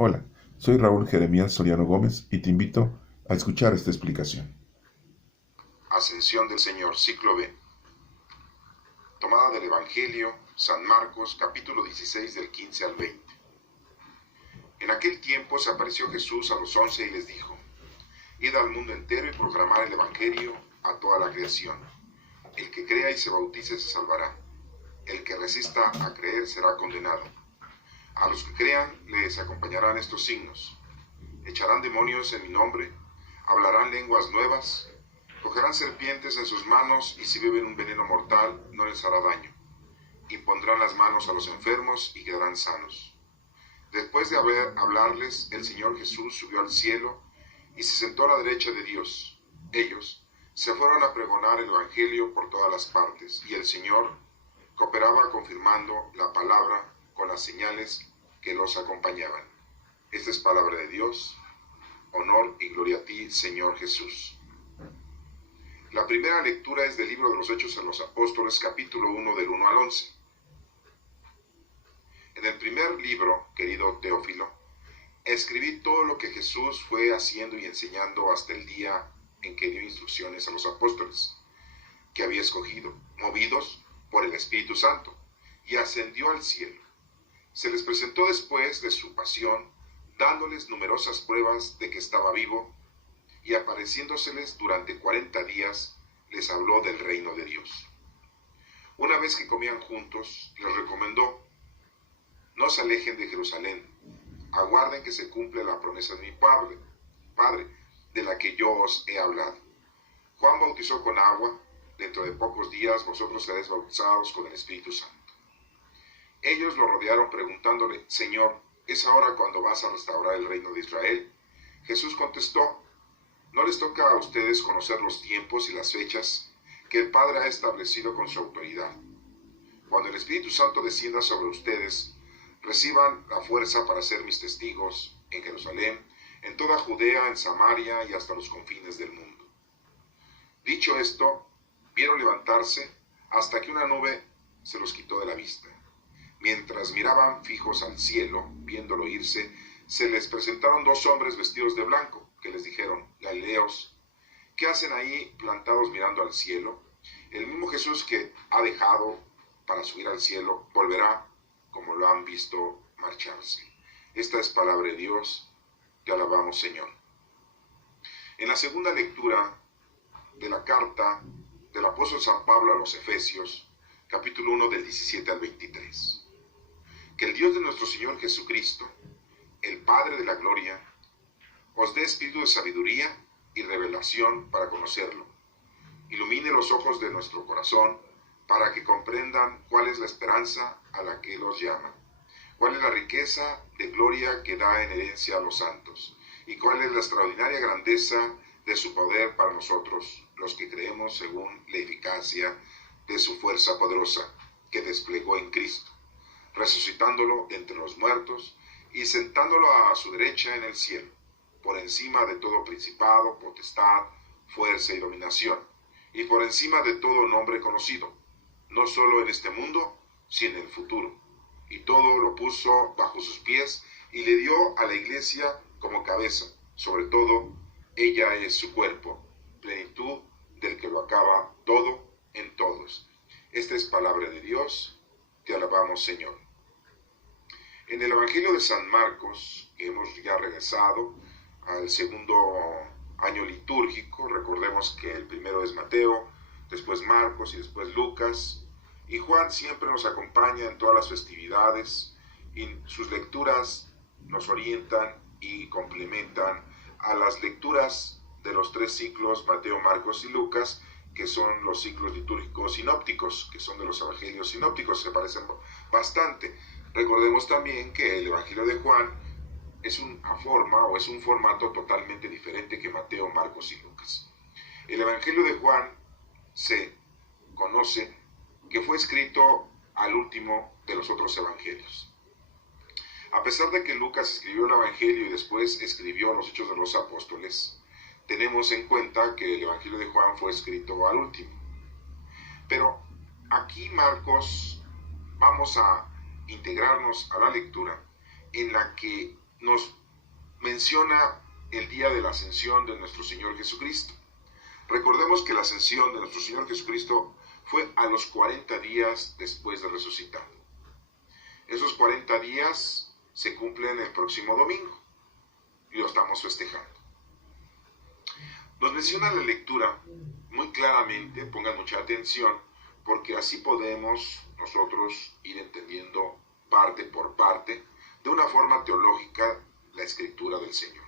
Hola, soy Raúl Jeremías Soriano Gómez y te invito a escuchar esta explicación. Ascensión del Señor, ciclo B. Tomada del Evangelio, San Marcos, capítulo 16, del 15 al 20. En aquel tiempo se apareció Jesús a los 11 y les dijo: Id al mundo entero y proclamad el Evangelio a toda la creación. El que crea y se bautice se salvará. El que resista a creer será condenado. A los que crean les acompañarán estos signos: echarán demonios en mi nombre, hablarán lenguas nuevas, cogerán serpientes en sus manos, y si beben un veneno mortal no les hará daño. Impondrán las manos a los enfermos y quedarán sanos. Después de hablarles, el Señor Jesús subió al cielo y se sentó a la derecha de Dios. Ellos se fueron a pregonar el Evangelio por todas las partes, y el Señor cooperaba confirmando la palabra con las señales que los acompañaban. Esta es palabra de Dios. Honor y gloria a ti, Señor Jesús. La primera lectura es del libro de los Hechos de los Apóstoles, capítulo 1, del 1 al 11. En el primer libro, querido Teófilo, escribí todo lo que Jesús fue haciendo y enseñando hasta el día en que dio instrucciones a los apóstoles que había escogido, movidos por el Espíritu Santo, y ascendió al cielo. Se les presentó después de su pasión, dándoles numerosas pruebas de que estaba vivo, y apareciéndoseles durante 40 días, les habló del reino de Dios. Una vez que comían juntos, les recomendó: no se alejen de Jerusalén, aguarden que se cumpla la promesa de mi Padre, de la que yo os he hablado. Juan bautizó con agua, dentro de pocos días vosotros seréis bautizados con el Espíritu Santo. Ellos lo rodearon preguntándole: Señor, ¿es ahora cuando vas a restaurar el reino de Israel? Jesús contestó: no les toca a ustedes conocer los tiempos y las fechas que el Padre ha establecido con su autoridad. Cuando el Espíritu Santo descienda sobre ustedes, reciban la fuerza para ser mis testigos en Jerusalén, en toda Judea, en Samaria y hasta los confines del mundo. Dicho esto, vieron levantarse hasta que una nube se los quitó de la vista. Mientras miraban fijos al cielo, viéndolo irse, se les presentaron dos hombres vestidos de blanco, que les dijeron: Galileos, ¿qué hacen ahí plantados mirando al cielo? El mismo Jesús que ha dejado para subir al cielo volverá como lo han visto marcharse. Esta es palabra de Dios. Te alabamos, Señor. En la segunda lectura de la carta del apóstol San Pablo a los Efesios, capítulo 1, del 17 al 23. Que el Dios de nuestro Señor Jesucristo, el Padre de la gloria, os dé espíritu de sabiduría y revelación para conocerlo. Ilumine los ojos de nuestro corazón para que comprendan cuál es la esperanza a la que los llama, cuál es la riqueza de gloria que da en herencia a los santos, y cuál es la extraordinaria grandeza de su poder para nosotros, los que creemos según la eficacia de su fuerza poderosa que desplegó en Cristo, resucitándolo entre los muertos y sentándolo a su derecha en el cielo, por encima de todo principado, potestad, fuerza y dominación, y por encima de todo nombre conocido, no solo en este mundo, sino en el futuro. Y todo lo puso bajo sus pies y le dio a la iglesia como cabeza. Sobre todo, ella es su cuerpo, plenitud del que lo acaba todo en todos. Esta es palabra de Dios. Te alabamos, Señor. En el Evangelio de San Marcos, que hemos ya regresado al segundo año litúrgico, recordemos que el primero es Mateo, después Marcos y después Lucas, y Juan siempre nos acompaña en todas las festividades, y sus lecturas nos orientan y complementan a las lecturas de los tres ciclos, Mateo, Marcos y Lucas, que son los ciclos litúrgicos sinópticos, que son de los evangelios sinópticos, se parecen bastante. Recordemos también que el Evangelio de Juan es una forma o es un formato totalmente diferente que Mateo, Marcos y Lucas. El Evangelio de Juan se conoce que fue escrito al último de los otros evangelios. A pesar de que Lucas escribió el Evangelio y después escribió los Hechos de los Apóstoles, tenemos en cuenta que el Evangelio de Juan fue escrito al último. Pero aquí Marcos vamos a integrarnos a la lectura en la que nos menciona el día de la ascensión de nuestro Señor Jesucristo. Recordemos que la ascensión de nuestro Señor Jesucristo fue a los 40 días después de resucitar. Esos 40 días se cumplen el próximo domingo y lo estamos festejando. Nos menciona la lectura muy claramente, pongan mucha atención, porque así podemos nosotros ir entendiendo parte por parte, de una forma teológica, la escritura del Señor.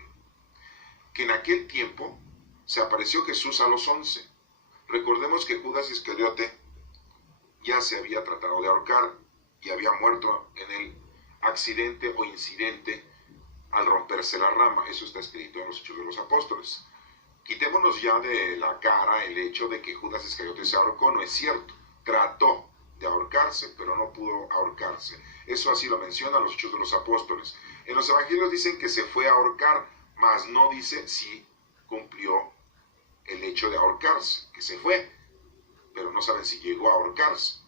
Que en aquel tiempo se apareció Jesús a los 11. Recordemos que Judas Iscariote ya se había tratado de ahorcar y había muerto en el accidente o incidente al romperse la rama. Eso está escrito en los Hechos de los Apóstoles. Quitémonos ya de la cara el hecho de que Judas Iscariote se ahorcó. No es cierto. Trató de ahorcarse, pero no pudo ahorcarse. Eso así lo mencionan los Hechos de los Apóstoles. En los Evangelios dicen que se fue a ahorcar, mas no dice si cumplió el hecho de ahorcarse, que se fue, pero no saben si llegó a ahorcarse.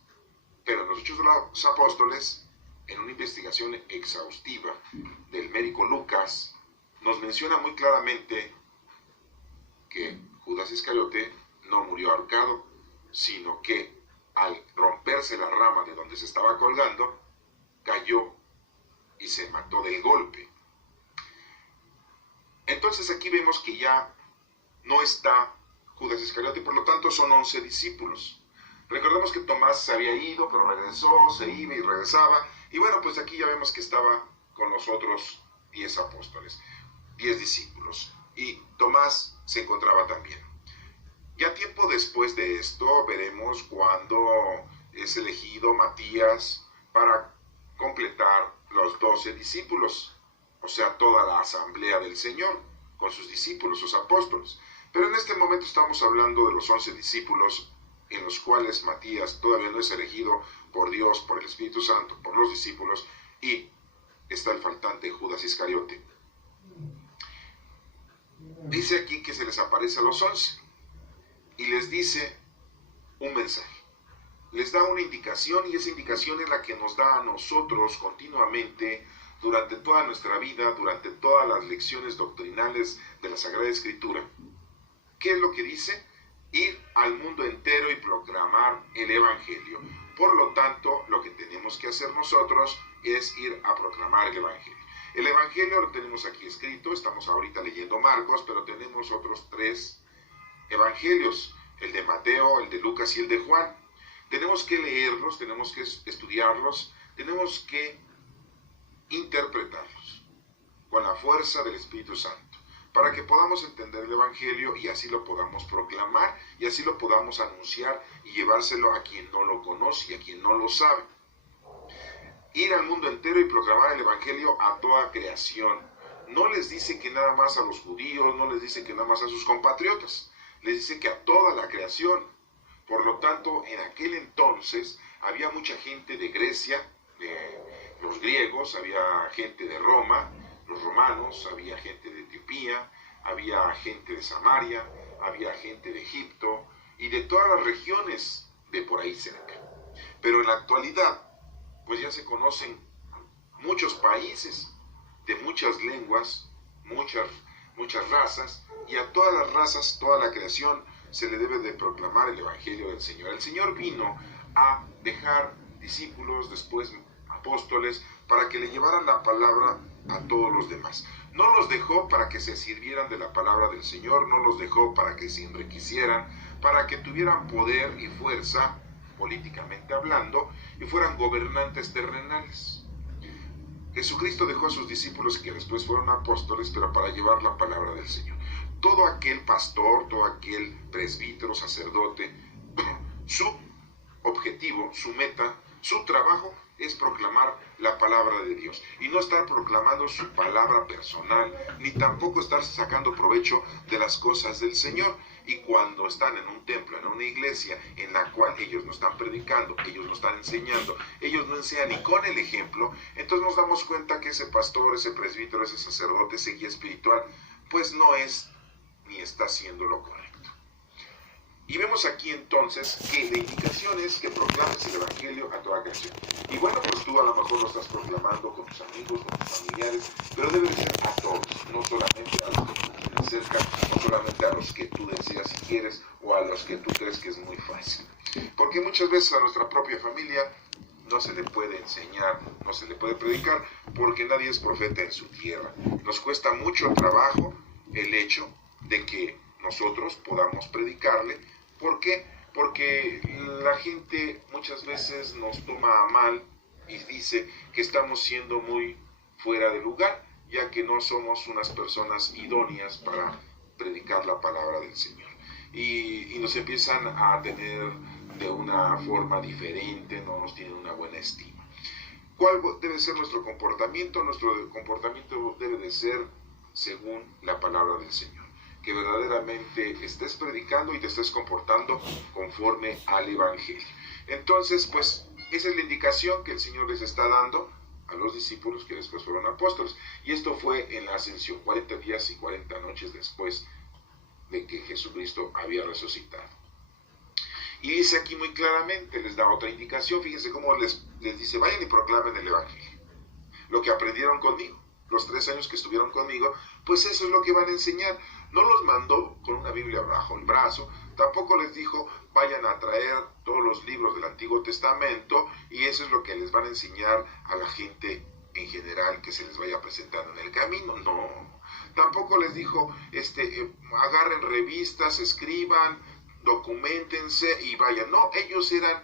Pero en los Hechos de los Apóstoles, en una investigación exhaustiva del médico Lucas, nos menciona muy claramente que Judas Iscariote no murió ahorcado, sino que al romperse la rama de donde se estaba colgando, cayó y se mató del golpe. Entonces aquí vemos que ya no está Judas Iscariote, por lo tanto son 11 discípulos. Recordemos que Tomás se había ido, pero regresó, se iba y regresaba. Y bueno, pues aquí ya vemos que estaba con los otros 10 apóstoles, 10 discípulos. Y Tomás se encontraba también. Ya tiempo después de esto, veremos cuando es elegido Matías para completar los 12 discípulos, o sea, toda la asamblea del Señor, con sus discípulos, sus apóstoles. Pero en este momento estamos hablando de los 11 discípulos, en los cuales Matías todavía no es elegido por Dios, por el Espíritu Santo, por los discípulos, y está el faltante Judas Iscariote. Dice aquí que se les aparece a los 11 y les dice un mensaje. Les da una indicación, y esa indicación es la que nos da a nosotros continuamente durante toda nuestra vida, durante todas las lecciones doctrinales de la Sagrada Escritura. ¿Qué es lo que dice? Ir al mundo entero y proclamar el Evangelio. Por lo tanto, lo que tenemos que hacer nosotros es ir a proclamar el Evangelio. El Evangelio lo tenemos aquí escrito, estamos ahorita leyendo Marcos, pero tenemos otros 3 Evangelios, el de Mateo, el de Lucas y el de Juan. Tenemos que leerlos, tenemos que estudiarlos, tenemos que interpretarlos con la fuerza del Espíritu Santo, para que podamos entender el Evangelio y así lo podamos proclamar y así lo podamos anunciar y llevárselo a quien no lo conoce y a quien no lo sabe. Ir al mundo entero y proclamar el Evangelio a toda creación. No les dice que nada más a los judíos, no les dice que nada más a sus compatriotas, les dice que a toda la creación. Por lo tanto, en aquel entonces había mucha gente de Grecia, de los griegos, había gente de Roma, los romanos, había gente de Etiopía, había gente de Samaria, había gente de Egipto y de todas las regiones de por ahí cerca. Pero en la actualidad, pues ya se conocen muchos países, de muchas lenguas, muchas razas, y a todas las razas, toda la creación, se le debe de proclamar el Evangelio del Señor. El Señor vino a dejar discípulos, después apóstoles, para que le llevaran la palabra a todos los demás. No los dejó para que se sirvieran de la palabra del Señor, no los dejó para que se enriquecieran, para que tuvieran poder y fuerza, políticamente hablando, y fueran gobernantes terrenales. Jesucristo dejó a sus discípulos que después fueron apóstoles, pero para llevar la palabra del Señor. Todo aquel pastor, todo aquel presbítero, sacerdote, su objetivo, su meta, su trabajo es proclamar la palabra de Dios y no estar proclamando su palabra personal, ni tampoco estar sacando provecho de las cosas del Señor. Y cuando están en un templo, en una iglesia en la cual ellos no están predicando, ellos no están enseñando, ellos no enseñan ni con el ejemplo, entonces nos damos cuenta que ese pastor, ese presbítero, ese sacerdote, ese guía espiritual, pues no es ni está haciendo lo correcto. Y vemos aquí entonces que la indicación es que proclames el Evangelio a toda creación. Y bueno, pues tú a lo mejor lo estás proclamando con tus amigos, con tus familiares, pero debe ser a todos, no solamente a los que tú tienes cerca, no solamente a los que tú deseas y quieres, o a los que tú crees que es muy fácil. Porque muchas veces a nuestra propia familia no se le puede enseñar, no se le puede predicar, porque nadie es profeta en su tierra. Nos cuesta mucho trabajo el hecho de que nosotros podamos predicarle. ¿Por qué? Porque la gente muchas veces nos toma a mal y dice que estamos siendo muy fuera de lugar, ya que no somos unas personas idóneas para predicar la palabra del Señor. Y nos empiezan a tener de una forma diferente, no nos tienen una buena estima. ¿Cuál debe ser nuestro comportamiento? Nuestro comportamiento debe de ser según la palabra del Señor. Que verdaderamente estés predicando y te estés comportando conforme al Evangelio. Entonces, pues, esa es la indicación que el Señor les está dando a los discípulos que después fueron apóstoles. Y esto fue en la ascensión, 40 días y 40 noches después de que Jesucristo había resucitado. Y dice aquí muy claramente, les da otra indicación, fíjense cómo les dice, vayan y proclamen el Evangelio. Lo que aprendieron conmigo, los 3 años que estuvieron conmigo, pues eso es lo que van a enseñar. No los mandó con una Biblia bajo el brazo, tampoco les dijo, vayan a traer todos los libros del Antiguo Testamento y eso es lo que les van a enseñar a la gente en general que se les vaya presentando en el camino. No, tampoco les dijo, agarren revistas, escriban, documentense y vayan. No, ellos eran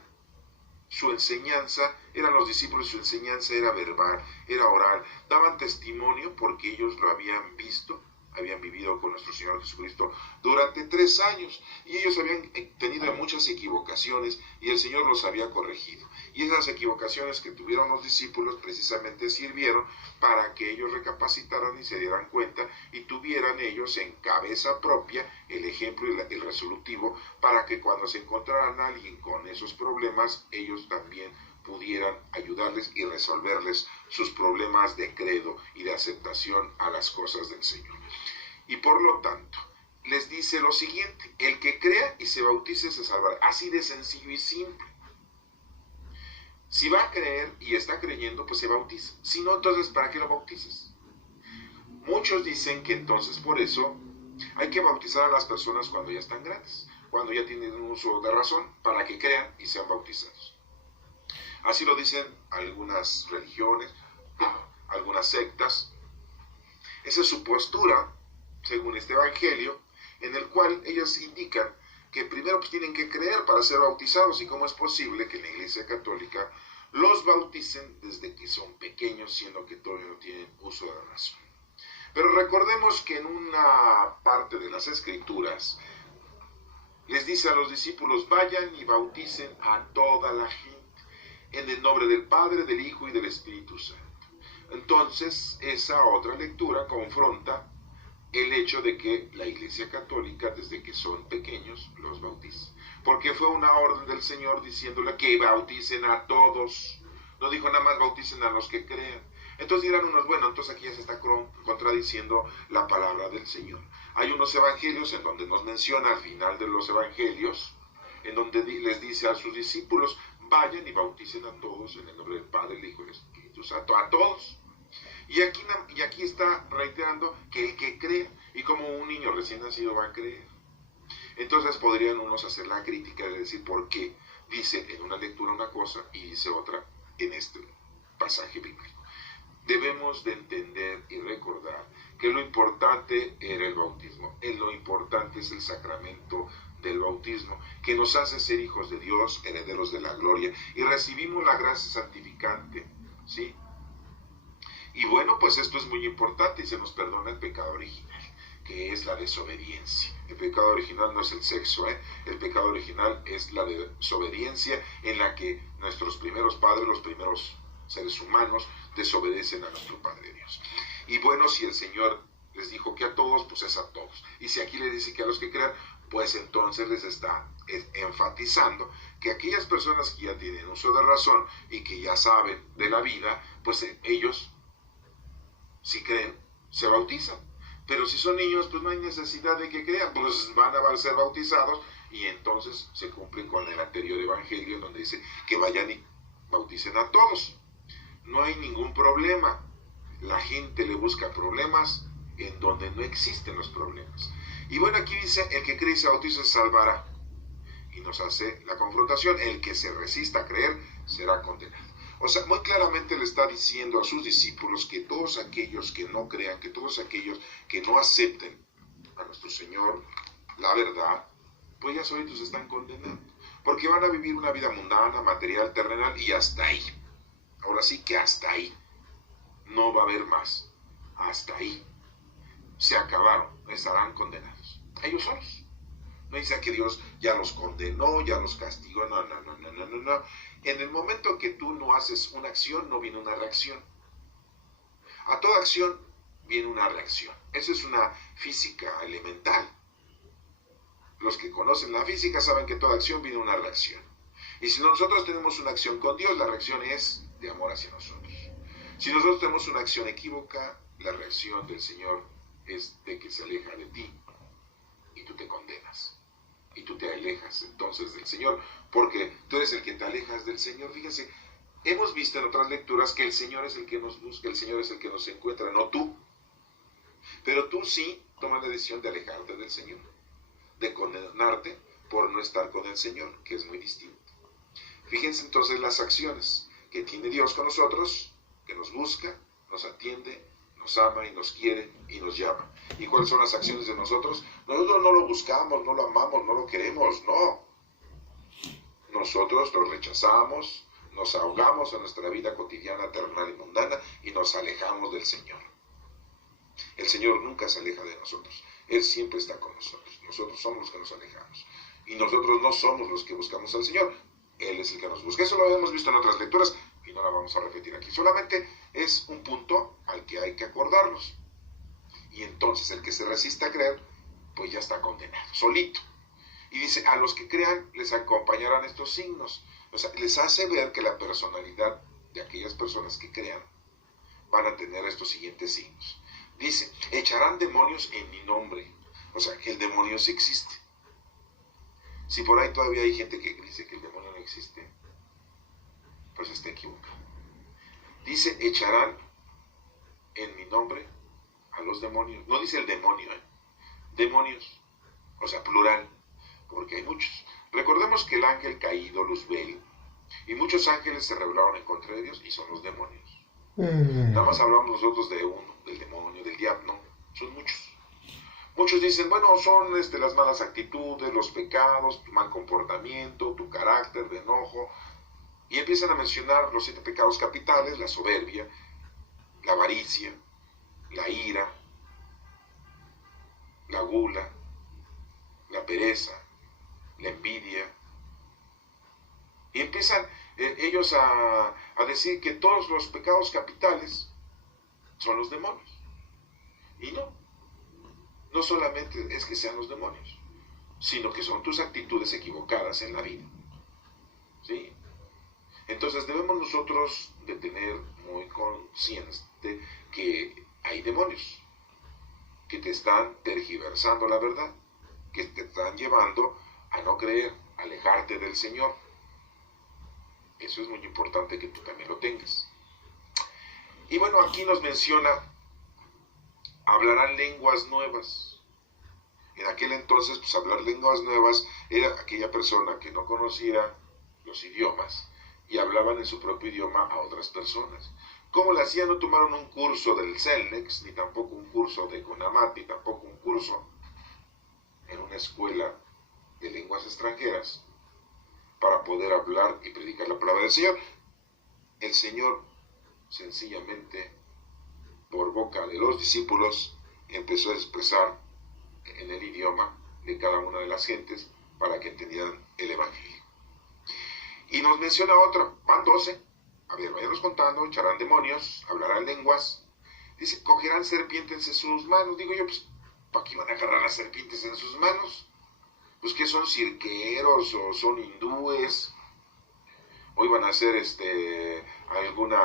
su enseñanza, eran los discípulos, su enseñanza era verbal, era oral, daban testimonio porque ellos lo habían visto, habían vivido con nuestro Señor Jesucristo durante 3 años y ellos habían tenido muchas equivocaciones y el Señor los había corregido. Y esas equivocaciones que tuvieron los discípulos precisamente sirvieron para que ellos recapacitaran y se dieran cuenta y tuvieran ellos en cabeza propia el ejemplo y el resolutivo para que cuando se encontraran a alguien con esos problemas, ellos también pudieran ayudarles y resolverles sus problemas de credo y de aceptación a las cosas del Señor. Y por lo tanto, les dice lo siguiente, el que crea y se bautice se salvará. Así de sencillo y simple. Si va a creer y está creyendo, pues se bautiza. Si no, entonces, ¿para qué lo bautices? Muchos dicen que entonces por eso hay que bautizar a las personas cuando ya están grandes, cuando ya tienen un uso de razón, para que crean y sean bautizados. Así lo dicen algunas religiones, algunas sectas. Esa es su postura, según este evangelio, en el cual ellos indican que primero pues tienen que creer para ser bautizados y cómo es posible que en la Iglesia Católica los bauticen desde que son pequeños, siendo que todavía no tienen uso de razón. Pero recordemos que en una parte de las Escrituras les dice a los discípulos, vayan y bauticen a toda la gente en el nombre del Padre, del Hijo y del Espíritu Santo. Entonces, esa otra lectura confronta el hecho de que la Iglesia Católica, desde que son pequeños, los bautiza. Porque fue una orden del Señor diciéndole que bauticen a todos. No dijo nada más bauticen a los que crean. Entonces dirán unos, bueno, entonces aquí ya se está contradiciendo la palabra del Señor. Hay unos evangelios en donde nos menciona al final de los evangelios, en donde les dice a sus discípulos, vayan y bauticen a todos en el nombre del Padre, el Hijo y el Espíritu Santo, a todos. Y aquí está reiterando que el que cree, y como un niño recién nacido va a creer. Entonces podrían unos hacer la crítica de decir por qué dice en una lectura una cosa y dice otra en este pasaje bíblico. Debemos de entender y recordar que lo importante era el bautismo. Lo importante es el sacramento del bautismo, que nos hace ser hijos de Dios, herederos de la gloria, y recibimos la gracia santificante, ¿sí? Y bueno, pues esto es muy importante y se nos perdona el pecado original, que es la desobediencia. El pecado original no es el sexo, el pecado original es la desobediencia en la que nuestros primeros padres, los primeros seres humanos, desobedecen a nuestro Padre Dios. Y bueno, si el Señor les dijo que a todos, pues es a todos. Y si aquí les dice que a los que crean, pues entonces les está enfatizando que aquellas personas que ya tienen uso de razón y que ya saben de la vida, pues ellos, si creen, se bautizan. Pero si son niños, pues no hay necesidad de que crean, pues van a ser bautizados Y entonces se cumple con el anterior evangelio donde dice que vayan y bauticen a todos. No hay ningún problema. La gente le busca problemas en donde no existen los problemas. Y bueno, aquí dice, el que cree y se bautiza se salvará. Y nos hace la confrontación, el que se resista a creer será condenado. O sea, muy claramente le está diciendo a sus discípulos que todos aquellos que no crean, que todos aquellos que no acepten a nuestro Señor la verdad, pues ya solitos están condenando. Porque van a vivir una vida mundana, material, terrenal y hasta ahí. Ahora sí que hasta ahí. No va a haber más. Hasta ahí. Se acabaron. Estarán condenados. Ellos solos. No dice que Dios ya los condenó, ya los castigó. No. En el momento que tú no haces una acción, no viene una reacción. A toda acción viene una reacción. Eso es una física elemental. Los que conocen la física saben que toda acción viene una reacción. Y si nosotros tenemos una acción con Dios, la reacción es de amor hacia nosotros. Si nosotros tenemos una acción equívoca, la reacción del Señor es de que se aleja de ti y tú te condenas. Y tú te alejas entonces del Señor, porque tú eres el que te alejas del Señor. Fíjense, hemos visto en otras lecturas que el Señor es el que nos busca, el Señor es el que nos encuentra, no tú. Pero tú sí tomas la decisión de alejarte del Señor, de condenarte por no estar con el Señor, que es muy distinto. Fíjense entonces las acciones que tiene Dios con nosotros, que nos busca, nos atiende, nos ama y nos quiere y nos llama. ¿Y cuáles son las acciones de nosotros? Nosotros no lo buscamos, no lo amamos, no lo queremos, no. Nosotros lo rechazamos, nos ahogamos en nuestra vida cotidiana, terrenal y mundana y nos alejamos del Señor. El Señor nunca se aleja de nosotros. Él siempre está con nosotros. Nosotros somos los que nos alejamos. Y nosotros no somos los que buscamos al Señor. Él es el que nos busca. Eso lo habíamos visto en otras lecturas y no la vamos a repetir aquí. Solamente es un punto al que hay que acordarnos. Y entonces el que se resiste a creer, pues ya está condenado, solito. Y dice, a los que crean les acompañarán estos signos. O sea, les hace ver que la personalidad de aquellas personas que crean van a tener estos siguientes signos. Dice, echarán demonios en mi nombre. O sea, que el demonio sí existe. Si por ahí todavía hay gente que dice que el demonio no existe, pues está equivocado. Dice, echarán en mi nombre a los demonios. No dice el demonio, demonios. O sea, plural, porque hay muchos. Recordemos que el ángel caído, Luzbel, y muchos ángeles se rebelaron en contra de Dios y son los demonios. Nada más hablamos nosotros de uno, del demonio, del diablo, no, son muchos. Muchos dicen, bueno, son las malas actitudes, los pecados, tu mal comportamiento, tu carácter de enojo, y empiezan a mencionar los 7 pecados capitales, la soberbia, la avaricia, la ira, la gula, la pereza, la envidia, y empiezan ellos a decir que todos los pecados capitales son los demonios. Y no solamente es que sean los demonios, sino que son tus actitudes equivocadas en la vida. ¿Sí? Entonces debemos nosotros de tener muy consciente que hay demonios que te están tergiversando la verdad, que te están llevando a no creer, a alejarte del Señor. Eso es muy importante que tú también lo tengas. Y bueno, aquí nos menciona, hablarán lenguas nuevas. En aquel entonces, pues hablar lenguas nuevas era aquella persona que no conociera los idiomas y hablaban en su propio idioma a otras personas. ¿Cómo lo hacían? No tomaron un curso del CELNEX, ni tampoco un curso de CONAMAT, ni tampoco un curso en una escuela de lenguas extranjeras para poder hablar y predicar la palabra del Señor. El Señor sencillamente, por boca de los discípulos, empezó a expresar en el idioma de cada una de las gentes para que entendieran el Evangelio. Y nos menciona otra, van 12, a ver, vayanos contando, echarán demonios, hablarán lenguas, dice, cogerán serpientes en sus manos. Digo yo, pues, ¿para qué van a agarrar las serpientes en sus manos? Pues que son cirqueros o son hindúes, o iban a hacer alguna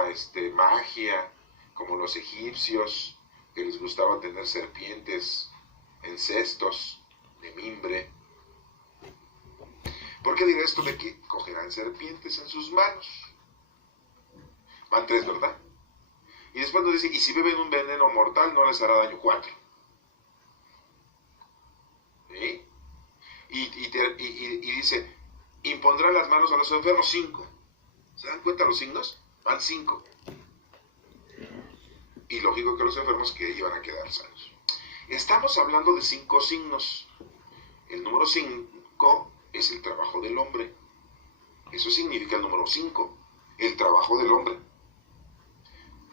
magia, como los egipcios, que les gustaba tener serpientes en cestos de mimbre. ¿Por qué diré esto de que cogerán serpientes en sus manos? Van 3, ¿verdad? Y después nos dice, y si beben un veneno mortal no les hará daño. 4. ¿Sí? Y dice, impondrán las manos a los enfermos. 5. ¿Se dan cuenta los signos? Van 5. Y lógico que los enfermos que iban a quedar sanos. Estamos hablando de 5 signos. El número 5 es el trabajo del hombre. Eso significa el número 5, el trabajo del hombre.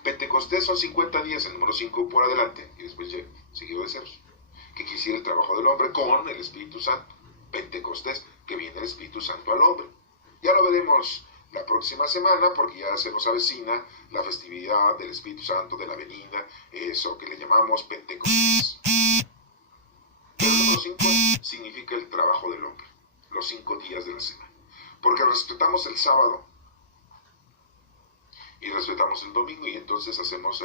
Pentecostés son 50 días, el número 5 por adelante, y después ya seguido de ceros. Que quisiera el trabajo del hombre con el Espíritu Santo. Pentecostés, que viene el Espíritu Santo al hombre. Ya lo veremos la próxima semana, porque ya se nos avecina la festividad del Espíritu Santo, de la venida, eso que le llamamos Pentecostés. El número 5 significa el trabajo del hombre, los 5 días de la semana. Porque respetamos el sábado y respetamos el domingo, y entonces hacemos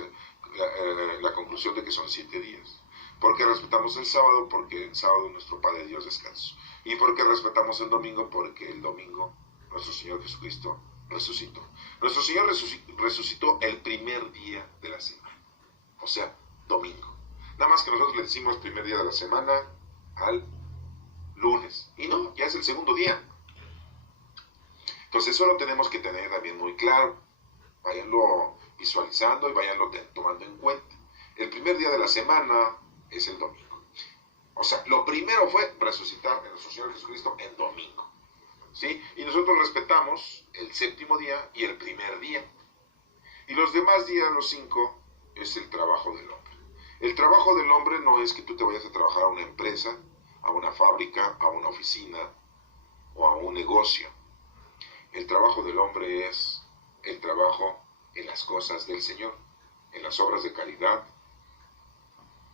la conclusión de que son 7 días. ¿Por qué respetamos el sábado? Porque el sábado nuestro Padre Dios descansó. ¿Y por qué respetamos el domingo? Porque el domingo nuestro Señor Jesucristo resucitó. Nuestro Señor resucitó el primer día de la semana, o sea, domingo. Nada más que nosotros le decimos primer día de la semana al lunes. Y no, ya es el segundo día. Entonces eso lo tenemos que tener también muy claro. Váyanlo visualizando y váyanlo tomando en cuenta. El primer día de la semana es el domingo. O sea, lo primero fue resucitar a nuestro Señor Jesucristo en domingo. ¿Sí? Y nosotros respetamos el séptimo día y el primer día. Y los demás días, los 5, es el trabajo del hombre. El trabajo del hombre no es que tú te vayas a trabajar a una empresa, a una fábrica, a una oficina o a un negocio. El trabajo del hombre es el trabajo en las cosas del Señor, en las obras de caridad,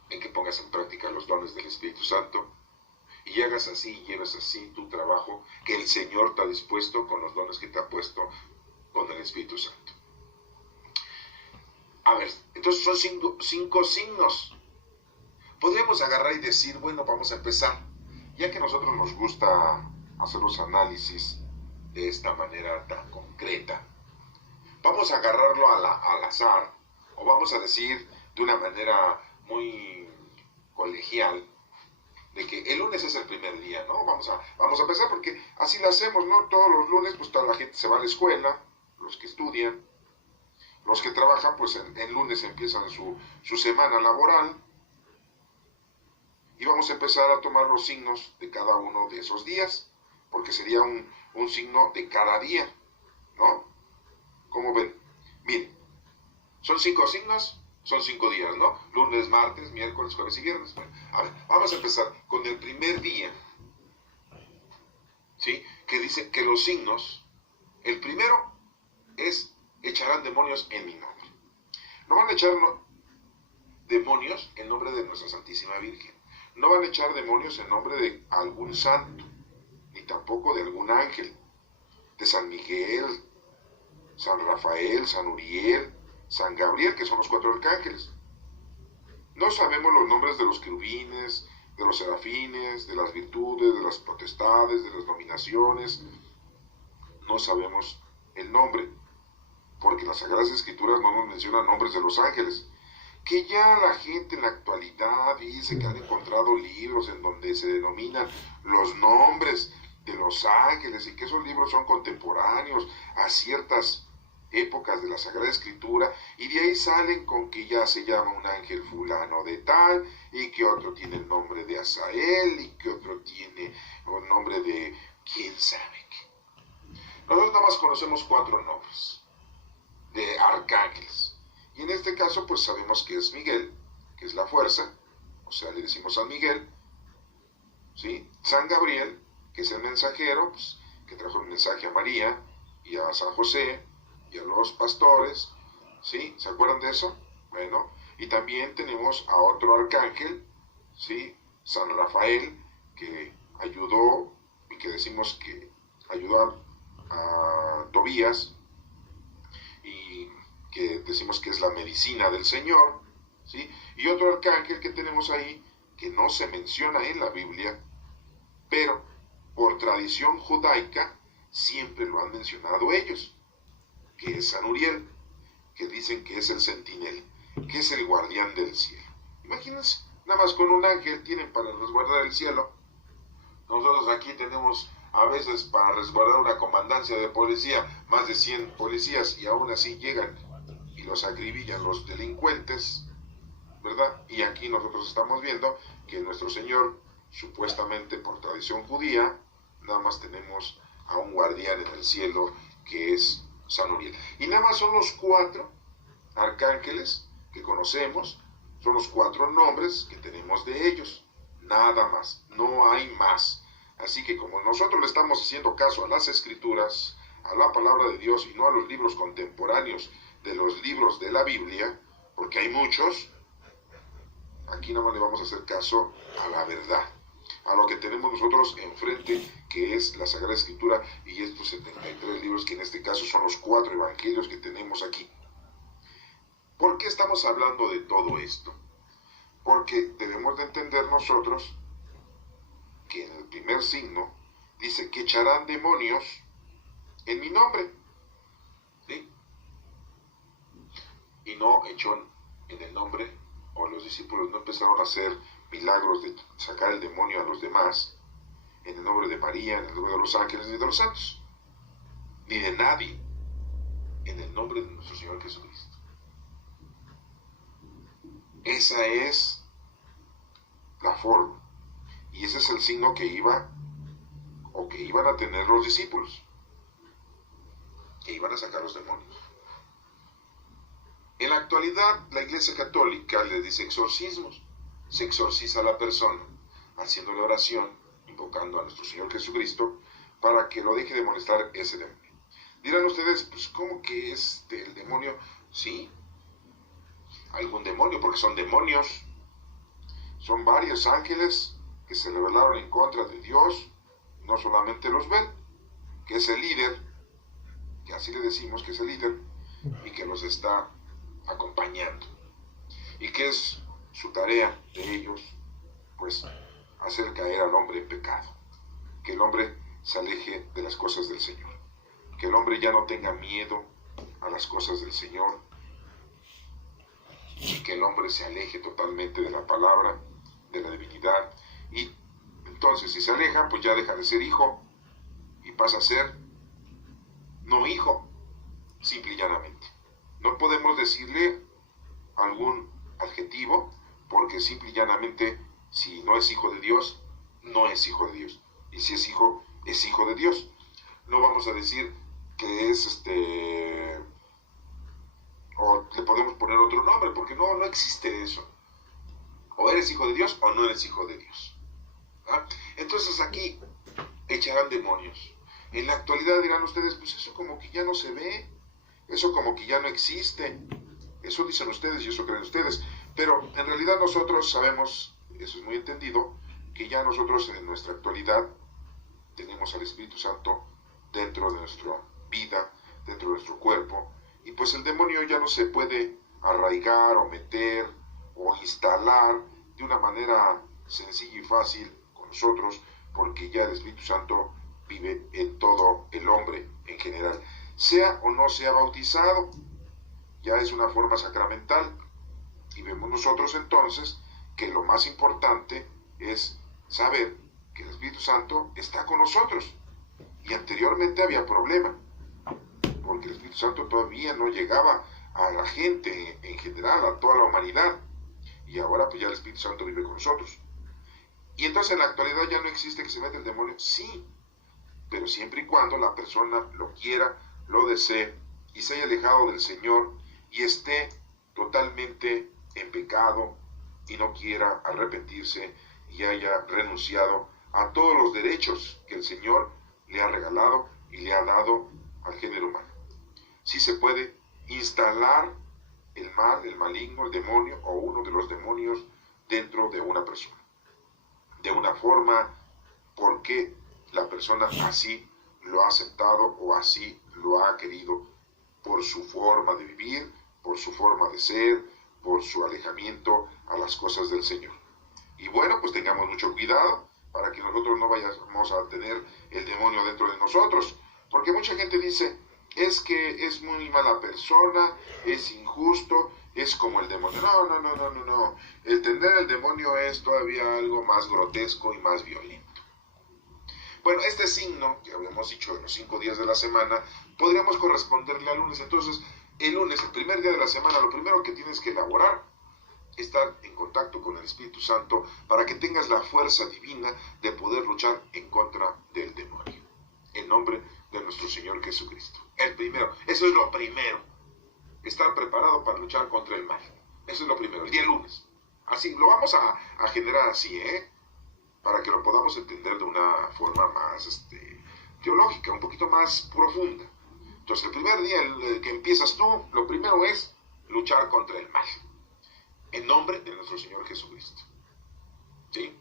en que pongas en práctica los dones del Espíritu Santo y hagas así y lleves así tu trabajo que el Señor te ha dispuesto con los dones que te ha puesto con el Espíritu Santo. A ver, entonces son 5 signos. Podríamos agarrar y decir, bueno, vamos a empezar, ya que a nosotros nos gusta hacer los análisis de esta manera tan concreta. Vamos a agarrarlo al azar, o vamos a decir de una manera muy colegial, de que el lunes es el primer día, ¿no? Vamos a empezar porque así lo hacemos, ¿no? Todos los lunes, pues toda la gente se va a la escuela, los que estudian, los que trabajan, pues en lunes empiezan su semana laboral, y vamos a empezar a tomar los signos de cada uno de esos días, porque sería un signo de cada día, ¿no? ¿Cómo ven? Miren, son 5 signos, son 5 días, ¿no? Lunes, martes, miércoles, jueves y viernes. Bueno, a ver, vamos a empezar con el primer día, ¿sí? Que dice que los signos, el primero es, echarán demonios en mi nombre. No van a echar demonios en nombre de nuestra Santísima Virgen. No van a echar demonios en nombre de algún santo, ni tampoco de algún ángel, de San Miguel, San Rafael, San Uriel, San Gabriel, que son los 4 arcángeles. No sabemos los nombres de los querubines, de los serafines, de las virtudes, de las potestades, de las dominaciones. No sabemos el nombre, porque las Sagradas Escrituras no nos mencionan nombres de los ángeles. Que ya la gente en la actualidad dice que han encontrado libros en donde se denominan los nombres de los ángeles y que esos libros son contemporáneos a ciertas épocas de la Sagrada Escritura, y de ahí salen con que ya se llama un ángel fulano de tal, y que otro tiene el nombre de Asael, y que otro tiene el nombre de quién sabe qué. Nosotros nada más conocemos 4 nombres de arcángeles, y en este caso pues sabemos que es Miguel, que es la fuerza, o sea, le decimos San Miguel, ¿sí? San Gabriel, que es el mensajero, pues, que trajo el mensaje a María y a San José y a los pastores, ¿sí? ¿Se acuerdan de eso? Bueno, y también tenemos a otro arcángel, ¿sí? San Rafael, que ayudó, y que decimos que ayudó a Tobías, y que decimos que es la medicina del Señor, ¿sí? Y otro arcángel que tenemos ahí, que no se menciona en la Biblia, pero por tradición judaica, siempre lo han mencionado ellos, que es San Uriel, que dicen que es el centinela, que es el guardián del cielo. Imagínense, nada más con un ángel tienen para resguardar el cielo. Nosotros aquí tenemos a veces para resguardar una comandancia de policía, más de 100 policías, y aún así llegan y los acribillan los delincuentes, ¿verdad? Y aquí nosotros estamos viendo que nuestro Señor, supuestamente por tradición judía, nada más tenemos a un guardián en el cielo que es San Uriel. Y nada más son los 4 arcángeles que conocemos, son los 4 nombres que tenemos de ellos, nada más, no hay más. Así que como nosotros le estamos haciendo caso a las escrituras, a la palabra de Dios y no a los libros contemporáneos de los libros de la Biblia, porque hay muchos, aquí nada más le vamos a hacer caso a la verdad, a lo que tenemos nosotros enfrente, que es la Sagrada Escritura y estos 73 libros, que en este caso son los 4 evangelios que tenemos aquí. ¿Por qué estamos hablando de todo esto? Porque debemos de entender nosotros que en el primer signo dice que echarán demonios en mi nombre, ¿sí? Y no echó en el nombre, o los discípulos no empezaron a hacer milagros de sacar el demonio a los demás en el nombre de María, en el nombre de los ángeles ni de los santos, ni de nadie, en el nombre de nuestro Señor Jesucristo. Esa es la forma, y ese es el signo que iban a tener los discípulos, que iban a sacar los demonios. En la actualidad, la Iglesia Católica le dice exorcismos. Se exorciza a la persona haciendo la oración, invocando a nuestro Señor Jesucristo, para que lo deje de molestar ese demonio. Dirán ustedes, pues, ¿cómo que es el demonio? Sí, algún demonio, porque son demonios. Son varios ángeles que se rebelaron en contra de Dios, no solamente los ven, que es el líder, que así le decimos que es el líder, y que los está acompañando. ¿Y que es su tarea de ellos? Pues hacer caer al hombre en pecado, que el hombre se aleje de las cosas del Señor, que el hombre ya no tenga miedo a las cosas del Señor, y que el hombre se aleje totalmente de la palabra, de la divinidad, y entonces si se aleja, pues ya deja de ser hijo y pasa a ser no hijo, simple y llanamente. No podemos decirle algún adjetivo, porque simple y llanamente, si no es hijo de Dios, no es hijo de Dios. Y si es hijo de Dios. No vamos a decir que es o le podemos poner otro nombre, porque no existe eso. O eres hijo de Dios o no eres hijo de Dios. ¿Ah? Entonces aquí echarán demonios. En la actualidad dirán ustedes, pues eso como que ya no se ve, eso como que ya no existe. Eso dicen ustedes y eso creen ustedes. Pero en realidad nosotros sabemos, eso es muy entendido, que ya nosotros en nuestra actualidad tenemos al Espíritu Santo dentro de nuestra vida, dentro de nuestro cuerpo, y pues el demonio ya no se puede arraigar o meter o instalar de una manera sencilla y fácil con nosotros, porque ya el Espíritu Santo vive en todo el hombre en general, sea o no sea bautizado, ya es una forma sacramental. Y vemos nosotros entonces que lo más importante es saber que el Espíritu Santo está con nosotros. Y anteriormente había problema, porque el Espíritu Santo todavía no llegaba a la gente en general, a toda la humanidad. Y ahora pues ya el Espíritu Santo vive con nosotros. Y entonces en la actualidad ya no existe que se meta el demonio. Sí, pero siempre y cuando la persona lo quiera, lo desee y se haya alejado del Señor y esté totalmente en pecado y no quiera arrepentirse y haya renunciado a todos los derechos que el Señor le ha regalado y le ha dado al género humano. Sí se puede instalar el mal, el maligno, el demonio o uno de los demonios dentro de una persona, de una forma porque la persona así lo ha aceptado o así lo ha querido, por su forma de vivir, por su forma de ser, por su alejamiento a las cosas del Señor. Y bueno, pues tengamos mucho cuidado para que nosotros no vayamos a tener el demonio dentro de nosotros. Porque mucha gente dice, es que es muy mala persona, es injusto, es como el demonio. No. El tener el demonio es todavía algo más grotesco y más violento. Bueno, este signo, que habíamos dicho de los 5 días de la semana, podríamos corresponderle al lunes. Entonces, el lunes, el primer día de la semana, lo primero que tienes que elaborar, estar en contacto con el Espíritu Santo para que tengas la fuerza divina de poder luchar en contra del demonio. En nombre de nuestro Señor Jesucristo. El primero, eso es lo primero. Estar preparado para luchar contra el mal. Eso es lo primero, el día lunes. Así, lo vamos a generar así, para que lo podamos entender de una forma más teológica, un poquito más profunda. Entonces, el primer día el que empiezas tú, lo primero es luchar contra el mal. En nombre de nuestro Señor Jesucristo. ¿Sí?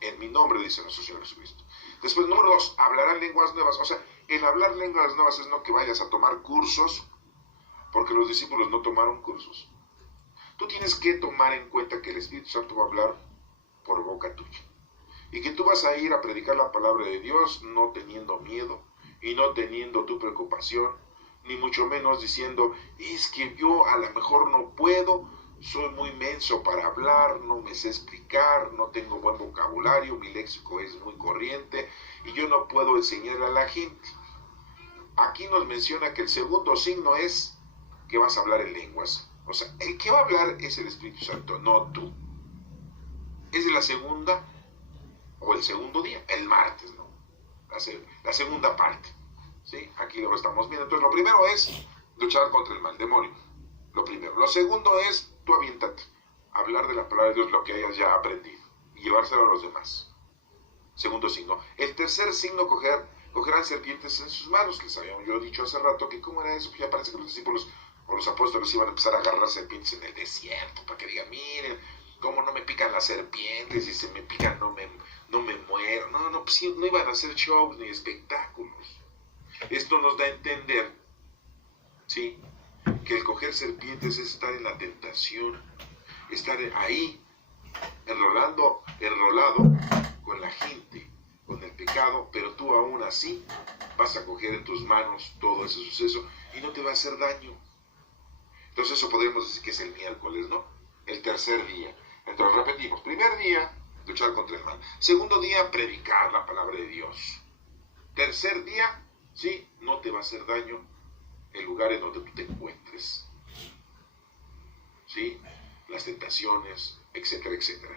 En mi nombre, dice nuestro Señor Jesucristo. Después, número 2, hablarán lenguas nuevas. O sea, el hablar lenguas nuevas es no que vayas a tomar cursos, porque los discípulos no tomaron cursos. Tú tienes que tomar en cuenta que el Espíritu Santo va a hablar por boca tuya. Y que tú vas a ir a predicar la palabra de Dios no teniendo miedo y no teniendo tu preocupación, ni mucho menos diciendo, es que yo a lo mejor no puedo, soy muy menso para hablar, no me sé explicar, no tengo buen vocabulario, mi léxico es muy corriente y yo no puedo enseñarle a la gente. Aquí nos menciona que el segundo signo es que vas a hablar en lenguas. O sea, el que va a hablar es el Espíritu Santo, no tú. Es de la segunda o el segundo día, el martes, ¿no? La segunda parte. ¿Sí? Aquí lo estamos viendo. Entonces, lo primero es luchar contra el mal demonio. Lo primero. Lo segundo es tú aviéntate, hablar de la palabra de Dios, lo que hayas ya aprendido, y llevárselo a los demás. Segundo signo. El tercer signo, cogerán serpientes en sus manos. Les habíamos yo dicho hace rato que cómo era eso, que ya parece que los discípulos o los apóstoles iban a empezar a agarrar serpientes en el desierto, para que digan, miren, cómo no me pican las serpientes, y si me pican no me muero. No, pues no iban a hacer shows ni espectáculos. Esto nos da a entender, ¿sí?, que el coger serpientes es estar en la tentación, estar ahí, enrolado con la gente, con el pecado, pero tú aún así vas a coger en tus manos todo ese suceso y no te va a hacer daño. Entonces eso podríamos decir que es el miércoles, ¿no? El tercer día. Entonces repetimos, primer día, luchar contra el mal. Segundo día, predicar la palabra de Dios. Tercer día, sí, no te va a hacer daño el lugar en donde tú te encuentres, ¿sí? Las tentaciones, etcétera, etcétera.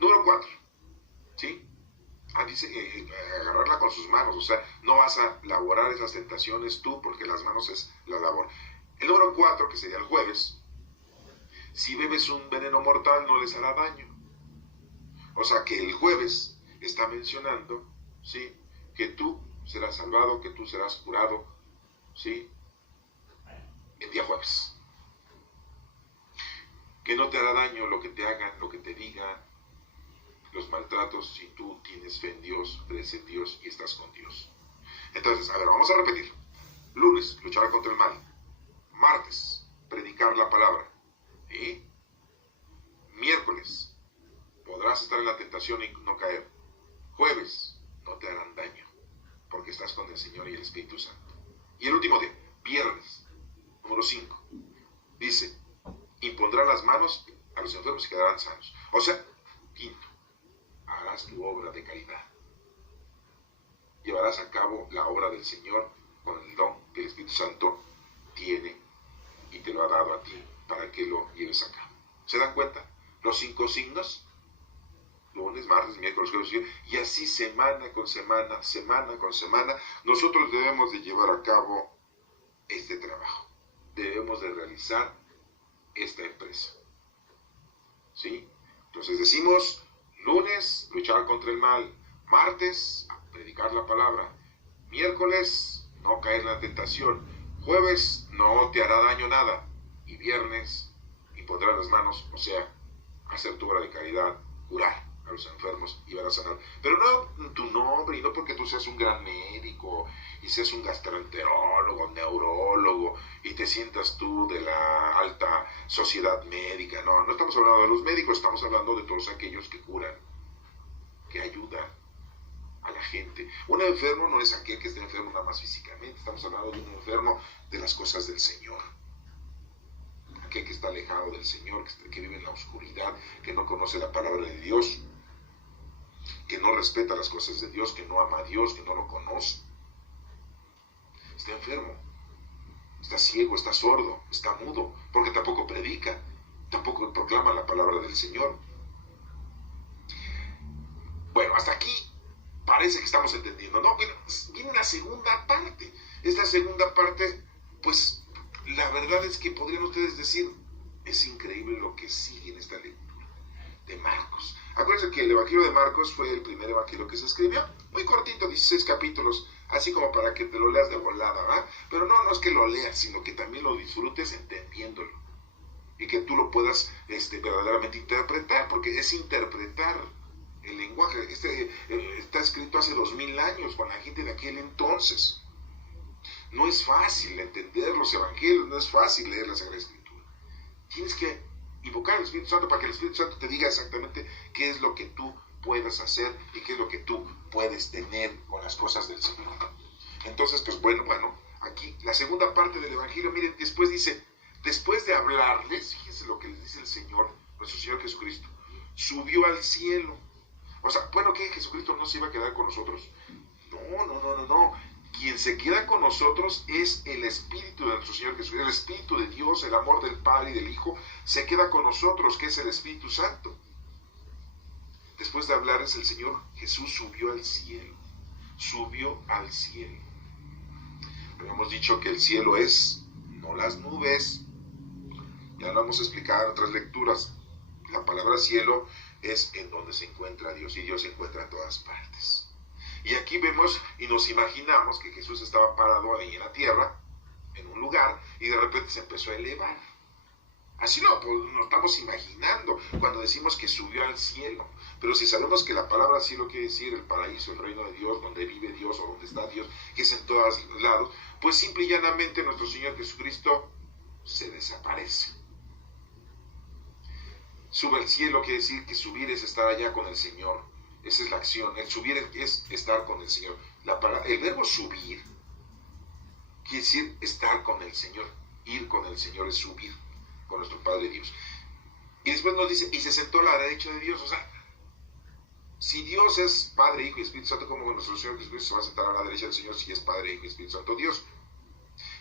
Número 4, ¿sí? Dice agarrarla con sus manos, o sea, no vas a laborar esas tentaciones tú, porque las manos es la labor. El número 4, que sería el jueves, si bebes un veneno mortal no les hará daño. O sea que el jueves está mencionando, ¿sí?, que tú serás salvado, que tú serás curado, ¿sí?, el día jueves. Que no te hará daño lo que te hagan, lo que te digan, los maltratos, si tú tienes fe en Dios, crees en Dios y estás con Dios. Entonces, a ver, vamos a repetir. Lunes, luchar contra el mal. Martes, predicar la palabra. ¿Sí? Miércoles, podrás estar en la tentación y no caer. Jueves, no te harán daño, porque estás con el Señor y el Espíritu Santo. Y el último día, viernes, número 5, dice, impondrán las manos a los enfermos y quedarán sanos. O sea, quinto, harás tu obra de caridad. Llevarás a cabo la obra del Señor con el don que el Espíritu Santo tiene y te lo ha dado a ti para que lo lleves a cabo. ¿Se dan cuenta? Los 5 signos, lunes, martes, miércoles, jueves, y así semana con semana, nosotros debemos de llevar a cabo este trabajo. Debemos de realizar esta empresa. ¿Sí? Entonces decimos, lunes, luchar contra el mal. Martes, predicar la palabra. Miércoles, no caer en la tentación. Jueves, no te hará daño nada. Y viernes, impondrás las manos, o sea, hacer tu obra de caridad, curar a los enfermos y van a sanar. Pero no en tu nombre, y no porque tú seas un gran médico y seas un gastroenterólogo, neurólogo, y te sientas tú de la alta sociedad médica. No estamos hablando de los médicos, estamos hablando de todos aquellos que curan, que ayuda a la gente. Un enfermo no es aquel que está enfermo nada más físicamente, estamos hablando de un enfermo de las cosas del Señor. Aquel que está alejado del Señor, que vive en la oscuridad, que no conoce la palabra de Dios, que no respeta las cosas de Dios, que no ama a Dios, que no lo conoce. Está enfermo, está ciego, está sordo, está mudo, porque tampoco predica, tampoco proclama la palabra del Señor. Bueno, hasta aquí parece que estamos entendiendo, ¿no? Viene la segunda parte. Esta segunda parte, pues, la verdad es que podrían ustedes decir, es increíble lo que sigue en esta lectura de Marcos. Acuérdense que el Evangelio de Marcos fue el primer evangelio que se escribió, muy cortito, 16 capítulos, así como para que te lo leas de volada, ¿verdad? Pero no es que lo leas, sino que también lo disfrutes entendiéndolo y que tú lo puedas verdaderamente interpretar, porque es interpretar el lenguaje. Está escrito hace 2000 años con la gente de aquel entonces. No es fácil entender los evangelios, no es fácil leer la Sagrada Escritura. Tienes que invocar al Espíritu Santo para que el Espíritu Santo te diga exactamente qué es lo que tú puedes hacer y qué es lo que tú puedes tener con las cosas del Señor. Entonces, pues bueno, aquí la segunda parte del Evangelio, miren, después dice, después de hablarles, fíjense lo que les dice el Señor, nuestro Señor Jesucristo, subió al cielo. O sea, bueno, ¿qué? ¿Jesucristo no se iba a quedar con nosotros? No. Quien se queda con nosotros es el Espíritu de nuestro Señor Jesucristo, el Espíritu de Dios, el amor del Padre y del Hijo, se queda con nosotros, que es el Espíritu Santo. Después de hablarles, el Señor Jesús subió al cielo. Subió al cielo. Habíamos dicho que el cielo es, no las nubes. Ya lo hemos explicado en otras lecturas. La palabra cielo es en donde se encuentra Dios, y Dios se encuentra en todas partes. Y aquí vemos y nos imaginamos que Jesús estaba parado ahí en la tierra, en un lugar, y de repente se empezó a elevar. Así nos estamos imaginando cuando decimos que subió al cielo. Pero si sabemos que la palabra cielo quiere decir el paraíso, el reino de Dios, donde vive Dios o donde está Dios, que es en todos lados, pues simple y llanamente nuestro Señor Jesucristo se desaparece. Sube al cielo quiere decir que subir es estar allá con el Señor. Esa es la acción. El subir es estar con el Señor. El verbo subir quiere decir estar con el Señor. Ir con el Señor es subir con nuestro Padre Dios. Y después nos dice, y se sentó a la derecha de Dios. O sea, si Dios es Padre, Hijo y Espíritu Santo, ¿cómo nuestro Señor Jesucristo se va a sentar a la derecha del Señor si es Padre, Hijo y Espíritu Santo Dios?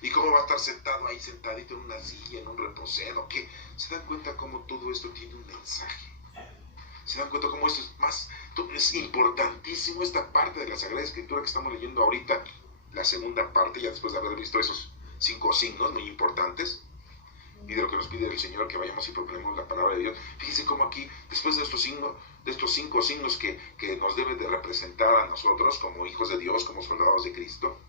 ¿Y cómo va a estar sentado ahí, sentadito en una silla, en un reposero? ¿Qué? ¿Se dan cuenta cómo todo esto tiene un mensaje? ¿Se dan cuenta cómo esto es importantísimo, esta parte de la Sagrada Escritura que estamos leyendo ahorita? La segunda parte, ya después de haber visto esos 5 signos muy importantes, y de lo que nos pide el Señor, que vayamos y proclamemos la palabra de Dios. Fíjense cómo aquí, después de estos 5 signos que nos deben de representar a nosotros como hijos de Dios, como soldados de Cristo,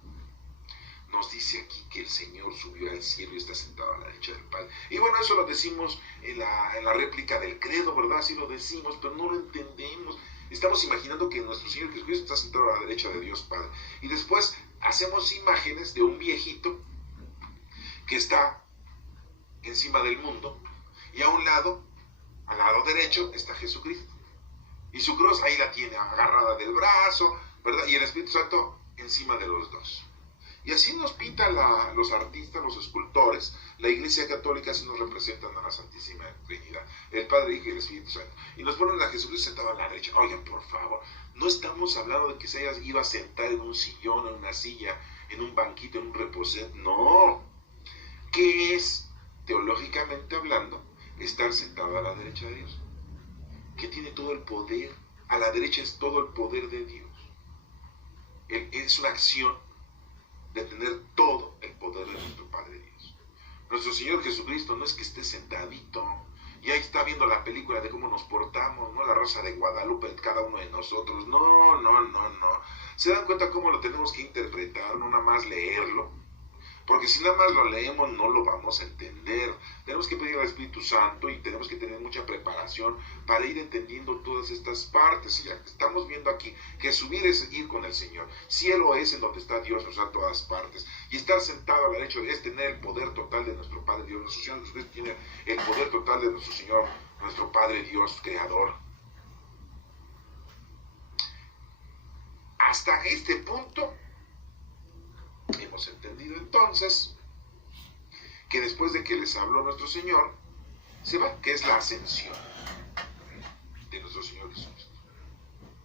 nos dice aquí que el Señor subió al cielo y está sentado a la derecha del Padre. Y bueno, eso lo decimos en la réplica del credo, ¿verdad? Así lo decimos, pero no lo entendemos. Estamos imaginando que nuestro Señor Jesucristo está sentado a la derecha de Dios Padre. Y después hacemos imágenes de un viejito que está encima del mundo, y al lado derecho, está Jesucristo. Y su cruz ahí la tiene agarrada del brazo, ¿verdad? Y el Espíritu Santo encima de los dos. Y así nos pintan los artistas, los escultores. La Iglesia Católica así nos representan a la Santísima Trinidad, el Padre, Hijo y el Espíritu Santo. Y nos ponen a Jesucristo sentado a la derecha. Oigan, por favor, no estamos hablando de que se iba a sentar en un sillón, en una silla, en un banquito, en un reposet. No. ¿Qué es, teológicamente hablando, estar sentado a la derecha de Dios? Que tiene todo el poder. A la derecha es todo el poder de Dios. Es una acción de tener todo el poder de nuestro Padre Dios. Nuestro Señor Jesucristo no es que esté sentadito y ahí está viendo la película de cómo nos portamos, ¿no? La Rosa de Guadalupe, cada uno de nosotros. No. ¿Se dan cuenta cómo lo tenemos que interpretar? No nada más leerlo. Porque si nada más lo leemos no lo vamos a entender. Tenemos que pedir al Espíritu Santo y tenemos que tener mucha preparación para ir entendiendo todas estas partes. Y ya estamos viendo aquí que subir es ir con el Señor. Cielo es en donde está Dios, o sea, todas partes. Y estar sentado a la derecha es tener el poder total de nuestro Padre Dios. Nuestro Señor Jesucristo tiene el poder total de nuestro Señor, nuestro Padre Dios, Creador. hasta este punto hemos entendido entonces que después de que les habló nuestro Señor, se va, que es la ascensión de nuestro Señor Jesucristo.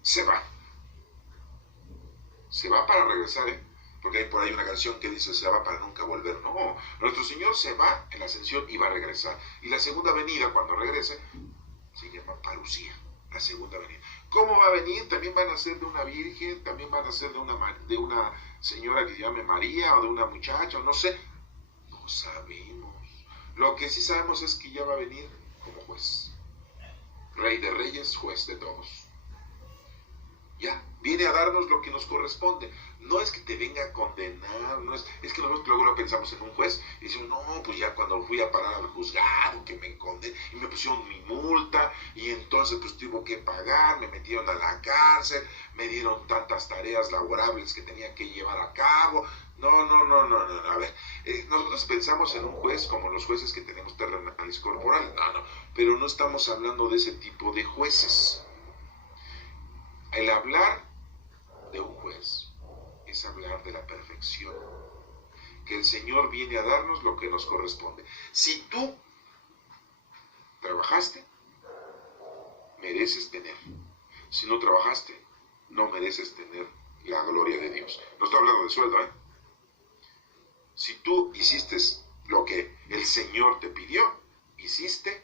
Se va. Se va para regresar, porque hay por ahí una canción que dice se va para nunca volver. No, nuestro Señor se va en la ascensión y va a regresar. Y la segunda venida, cuando regrese, se llama parucía, la segunda venida. ¿Cómo va a venir? También van a ser de una virgen, también van a ser de una señora que se llame María, o de una muchacha, no sé. No sabemos. Lo que sí sabemos es que ya va a venir como juez. Rey de reyes, juez de todos. Ya, viene a darnos lo que nos corresponde. No es que te venga a condenar, no es que nosotros luego lo pensamos en un juez y decimos, no, pues ya cuando fui a parar al juzgado, que me condené y me pusieron mi multa y entonces pues tuve que pagar, me metieron a la cárcel, me dieron tantas tareas laborables que tenía que llevar a cabo. No, a ver, nosotros pensamos en un juez como los jueces que tenemos terrenales corporales, pero no estamos hablando de ese tipo de jueces. El hablar de un juez es hablar de la perfección, que el Señor viene a darnos lo que nos corresponde. Si tú trabajaste, mereces tener. Si no trabajaste, no mereces tener la gloria de Dios. No estoy hablando de sueldo, Si tú hiciste lo que el Señor te pidió, hiciste,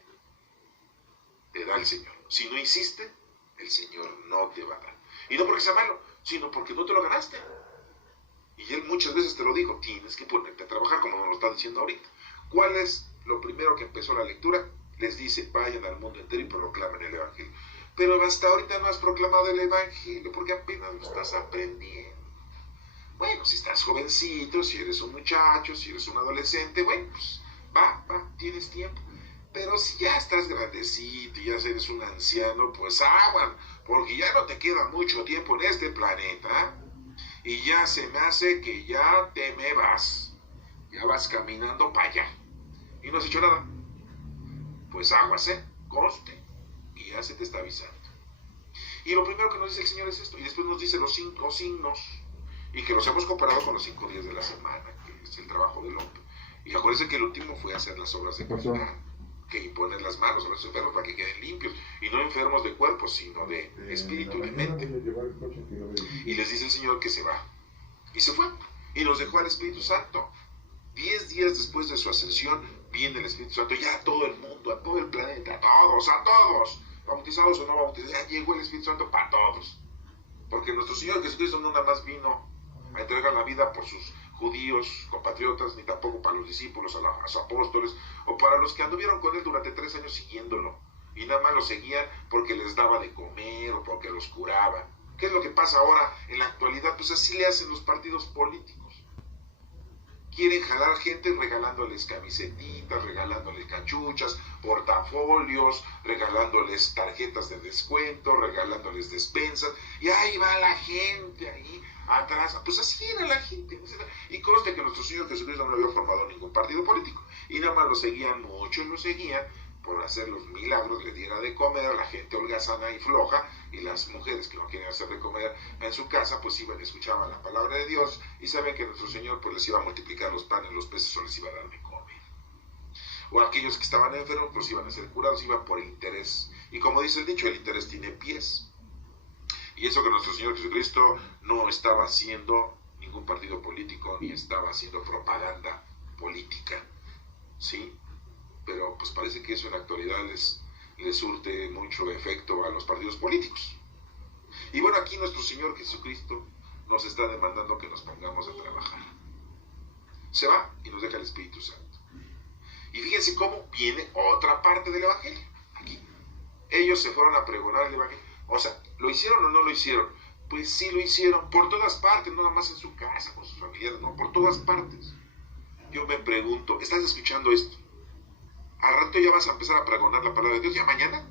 te da el Señor. Si no hiciste, el Señor no te va a dar. Y no porque sea malo, sino porque no te lo ganaste. Y Él muchas veces te lo dijo, tienes que ponerte a trabajar, como nos lo está diciendo ahorita. ¿Cuál es lo primero que empezó la lectura? Les dice, vayan al mundo entero y proclamen el Evangelio. Pero hasta ahorita no has proclamado el Evangelio, porque apenas lo estás aprendiendo. Bueno, si estás jovencito, si eres un muchacho, si eres un adolescente, bueno, pues va, tienes tiempo. Pero si ya estás grandecito y ya eres un anciano, pues agua, porque ya no te queda mucho tiempo en este planeta. Y ya se me hace que ya te me vas. Ya vas caminando para allá. Y no has hecho nada. Pues aguas, conste. Y ya se te está avisando. Y lo primero que nos dice el Señor es esto. Y después nos dice los 5 signos. Y que los hemos comparado con los 5 días de la semana, que es el trabajo del hombre. Y acuérdense que el último fue hacer las obras de caridad, que imponer las manos a los enfermos para que queden limpios, y no enfermos de cuerpo, sino de espíritu y de mente. Y les dice el Señor que se va. Y se fue. Y nos dejó al Espíritu Santo. 10 días después de su ascensión, viene el Espíritu Santo, ya a todo el mundo, a todo el planeta, a todos, bautizados o no bautizados, ya llegó el Espíritu Santo para todos. Porque nuestro Señor Jesucristo no nada más vino a entregar la vida por sus judíos, compatriotas, ni tampoco para los discípulos, a los apóstoles, o para los que anduvieron con Él durante 3 años siguiéndolo, y nada más lo seguían porque les daba de comer, o porque los curaba. ¿Qué es lo que pasa ahora en la actualidad? Pues así le hacen los partidos políticos. Quieren jalar gente regalándoles camisetitas, regalándoles cachuchas, portafolios, regalándoles tarjetas de descuento, regalándoles despensas, y ahí va la gente ahí atrás. Pues así era la gente. Y conste que nuestro Señor Jesucristo no había formado ningún partido político, y nada más lo seguían, muchos lo seguían por hacer los milagros, le diera de comer a la gente holgazana y floja, y las mujeres que no quieren hacer de comer en su casa, pues iban y escuchaban la palabra de Dios, y saben que nuestro Señor pues les iba a multiplicar los panes, los peces, o les iba a dar de comer. O aquellos que estaban enfermos, pues iban a ser curados, iban por interés. Y como dice el dicho, el interés tiene pies. Y eso que nuestro Señor Jesucristo no estaba haciendo ningún partido político, ni estaba haciendo propaganda política, ¿sí? Pero pues parece que eso en la actualidad les surte mucho efecto a los partidos políticos. Y bueno, aquí nuestro Señor Jesucristo nos está demandando que nos pongamos a trabajar. Se va y nos deja el Espíritu Santo. Y fíjense cómo viene otra parte del Evangelio. Aquí. Ellos se fueron a pregonar el Evangelio. O sea, ¿lo hicieron o no lo hicieron? Pues sí lo hicieron, por todas partes, no nada más en su casa, con sus familiares, no, por todas partes. Yo me pregunto, ¿estás escuchando esto? Al rato ya vas a empezar a pregonar la palabra de Dios, ¿ya mañana?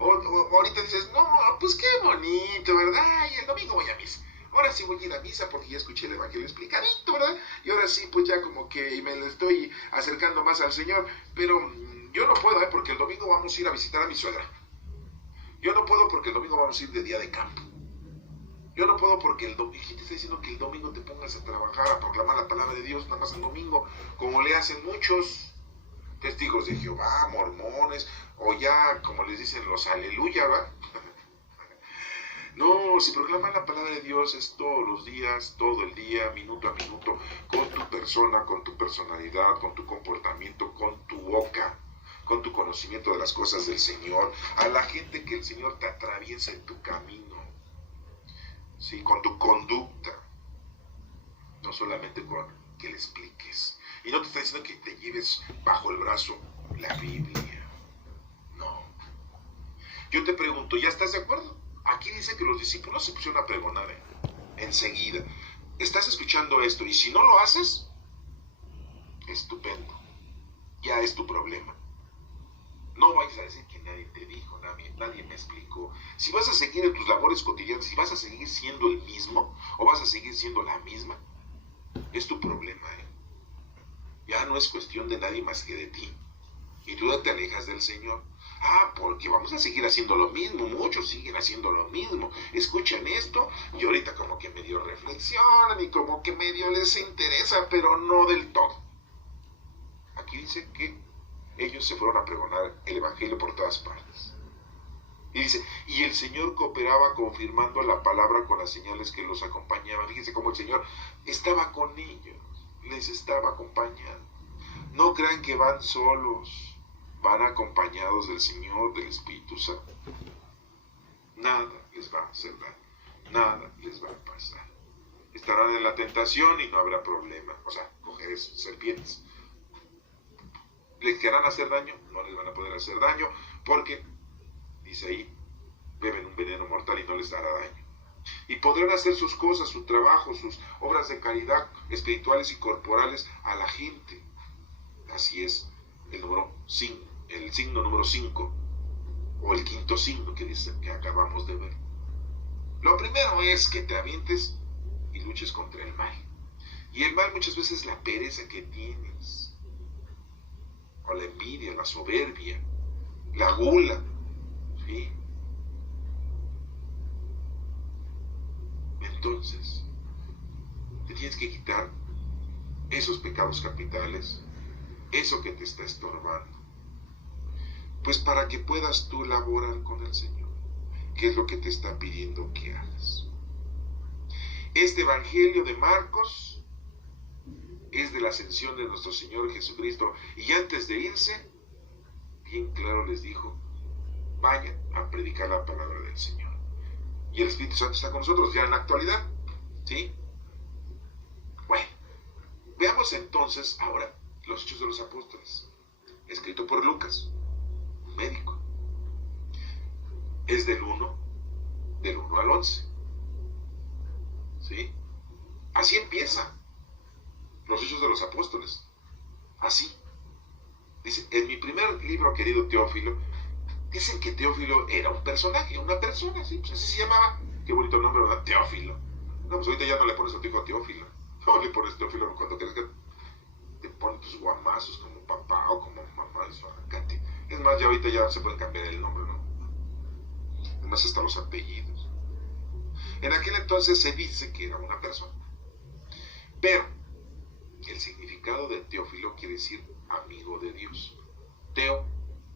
O ahorita dices, no, pues qué bonito, ¿verdad? Y el domingo voy a misa. Ahora sí voy a ir a misa porque ya escuché el Evangelio explicadito, ¿verdad? Y ahora sí, pues ya como que me le estoy acercando más al Señor. Pero yo no puedo, porque el domingo vamos a ir a visitar a mi suegra. Yo no puedo porque el domingo vamos a ir de día de campo. Yo no puedo porque el domingo, ¿quién te está diciendo que el domingo te pongas a trabajar, a proclamar la palabra de Dios nada más el domingo? Como le hacen muchos testigos de Jehová, mormones, o ya como les dicen los aleluya, ¿va? No, si proclaman la palabra de Dios es todos los días, todo el día, minuto a minuto, con tu persona, con tu personalidad, con tu comportamiento, con tu boca, con tu conocimiento de las cosas del Señor, a la gente que el Señor te atraviesa en tu camino, ¿sí? Con tu conducta, no solamente con que le expliques. Y no te está diciendo que te lleves bajo el brazo la Biblia, no. Yo te pregunto, ¿ya estás de acuerdo? Aquí dice que los discípulos se pusieron a pregonar enseguida. ¿Estás escuchando esto? Y si no lo haces, estupendo. Ya es tu problema. No vayas a decir que nadie te dijo, nadie me explicó. Si vas a seguir en tus labores cotidianas, si vas a seguir siendo el mismo, o vas a seguir siendo la misma, es tu problema, ¿eh? Ya no es cuestión de nadie más que de ti. Y tú te alejas del Señor. Ah, porque vamos a seguir haciendo lo mismo, muchos siguen haciendo lo mismo, escuchan esto y ahorita como que medio reflexionan y como que medio les interesa, pero no del todo. Aquí dice que ellos se fueron a pregonar el evangelio por todas partes. Y dice, y el Señor cooperaba confirmando la palabra con las señales que los acompañaban. Fíjense cómo el Señor estaba con ellos, les estaba acompañando. No crean que van solos. Van acompañados del Señor, del Espíritu Santo. Nada les va a hacer daño. Nada les va a pasar. Estarán en la tentación y no habrá problema. O sea, coger serpientes. ¿Les querrán hacer daño? No les van a poder hacer daño porque, dice ahí, beben un veneno mortal y no les dará daño. Y podrán hacer sus cosas, su trabajo, sus obras de caridad espirituales y corporales a la gente. Así es el signo número 5, o el quinto signo que dice que acabamos de ver. Lo primero es que te avientes y luches contra el mal. Y el mal muchas veces es la pereza que tienes, o la envidia, la soberbia, la gula, ¿sí? Entonces, te tienes que quitar esos pecados capitales, eso que te está estorbando, pues para que puedas tú laborar con el Señor, que es lo que te está pidiendo que hagas. Este Evangelio de Marcos es de la ascensión de nuestro Señor Jesucristo, y antes de irse, bien claro les dijo, vayan a predicar la palabra del Señor. Y el Espíritu Santo está con nosotros ya en la actualidad, ¿sí? Bueno, veamos entonces ahora los Hechos de los Apóstoles, escrito por Lucas, un médico. Es del 1 al 11. ¿Sí? Así empieza los Hechos de los Apóstoles. Así. Dice, en mi primer libro, querido Teófilo, dicen que Teófilo era un personaje, una persona, ¿sí? Pues así se llamaba. Qué bonito nombre, ¿verdad? Teófilo. No, pues ahorita ya no le pones a tu hijo Teófilo. No le pones Teófilo cuando crees que te ponen tus guamazos como papá o como mamá. Es más, ya ahorita ya se pueden cambiar el nombre, ¿no? Además hasta los apellidos. En aquel entonces se dice que era una persona. Pero el significado de Teófilo quiere decir amigo de Dios. Teo,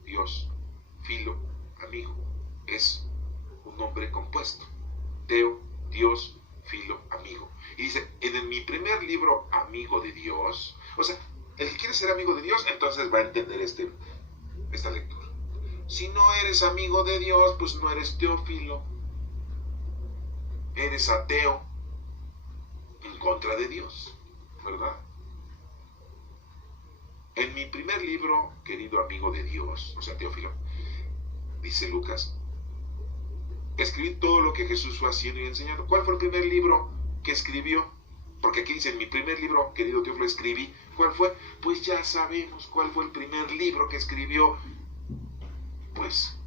Dios. Filo, amigo. Es un nombre compuesto. Teo, Dios, Filo, amigo. Y dice, en mi primer libro, Amigo de Dios, o sea, el que quiere ser amigo de Dios, entonces va a entender esta lectura. Si no eres amigo de Dios, pues no eres Teófilo. Eres ateo, en contra de Dios, ¿verdad? En mi primer libro, querido amigo de Dios, o sea, Teófilo, dice Lucas, escribí todo lo que Jesús fue haciendo y enseñando. ¿Cuál fue el primer libro que escribió? Porque aquí dice, en mi primer libro, querido Teófilo, escribí. ¿Cuál fue? Pues ya sabemos cuál fue el primer libro que escribió. Pues,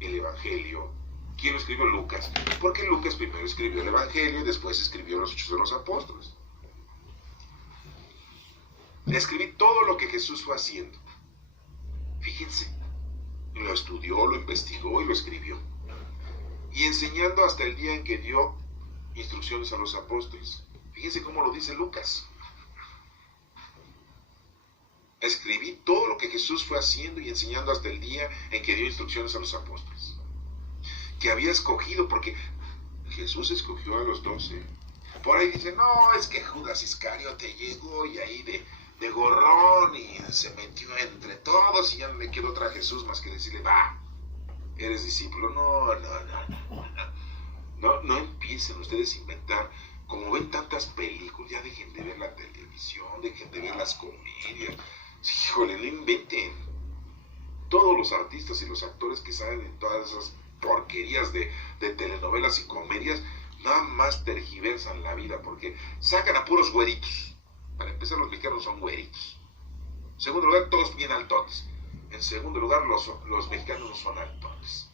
el Evangelio. ¿Quién lo escribió? Lucas. Porque Lucas primero escribió el Evangelio y después escribió los Hechos de los Apóstoles. Escribí todo lo que Jesús fue haciendo. Fíjense, lo estudió, lo investigó y lo escribió. Y enseñando hasta el día en que dio instrucciones a los apóstoles. Fíjense cómo lo dice Lucas. Escribí todo lo que Jesús fue haciendo y enseñando hasta el día en que dio instrucciones a los apóstoles. Que había escogido, porque Jesús escogió a los 12. Por ahí dicen, no, es que Judas Iscariote llegó y ahí de gorrón y se metió entre todos y ya no le quedó otra a Jesús más que decirle, va, eres discípulo. No empiecen ustedes a inventar. Como ven tantas películas, ya dejen de ver la televisión, dejen de ver las comedias. Híjole, no inventen. Todos los artistas y los actores que salen en todas esas porquerías de telenovelas y comedias, nada más tergiversan la vida porque sacan a puros güeritos. Para empezar, los mexicanos son güeritos. En segundo lugar, todos bien altotes. En segundo lugar, los mexicanos no son altotes.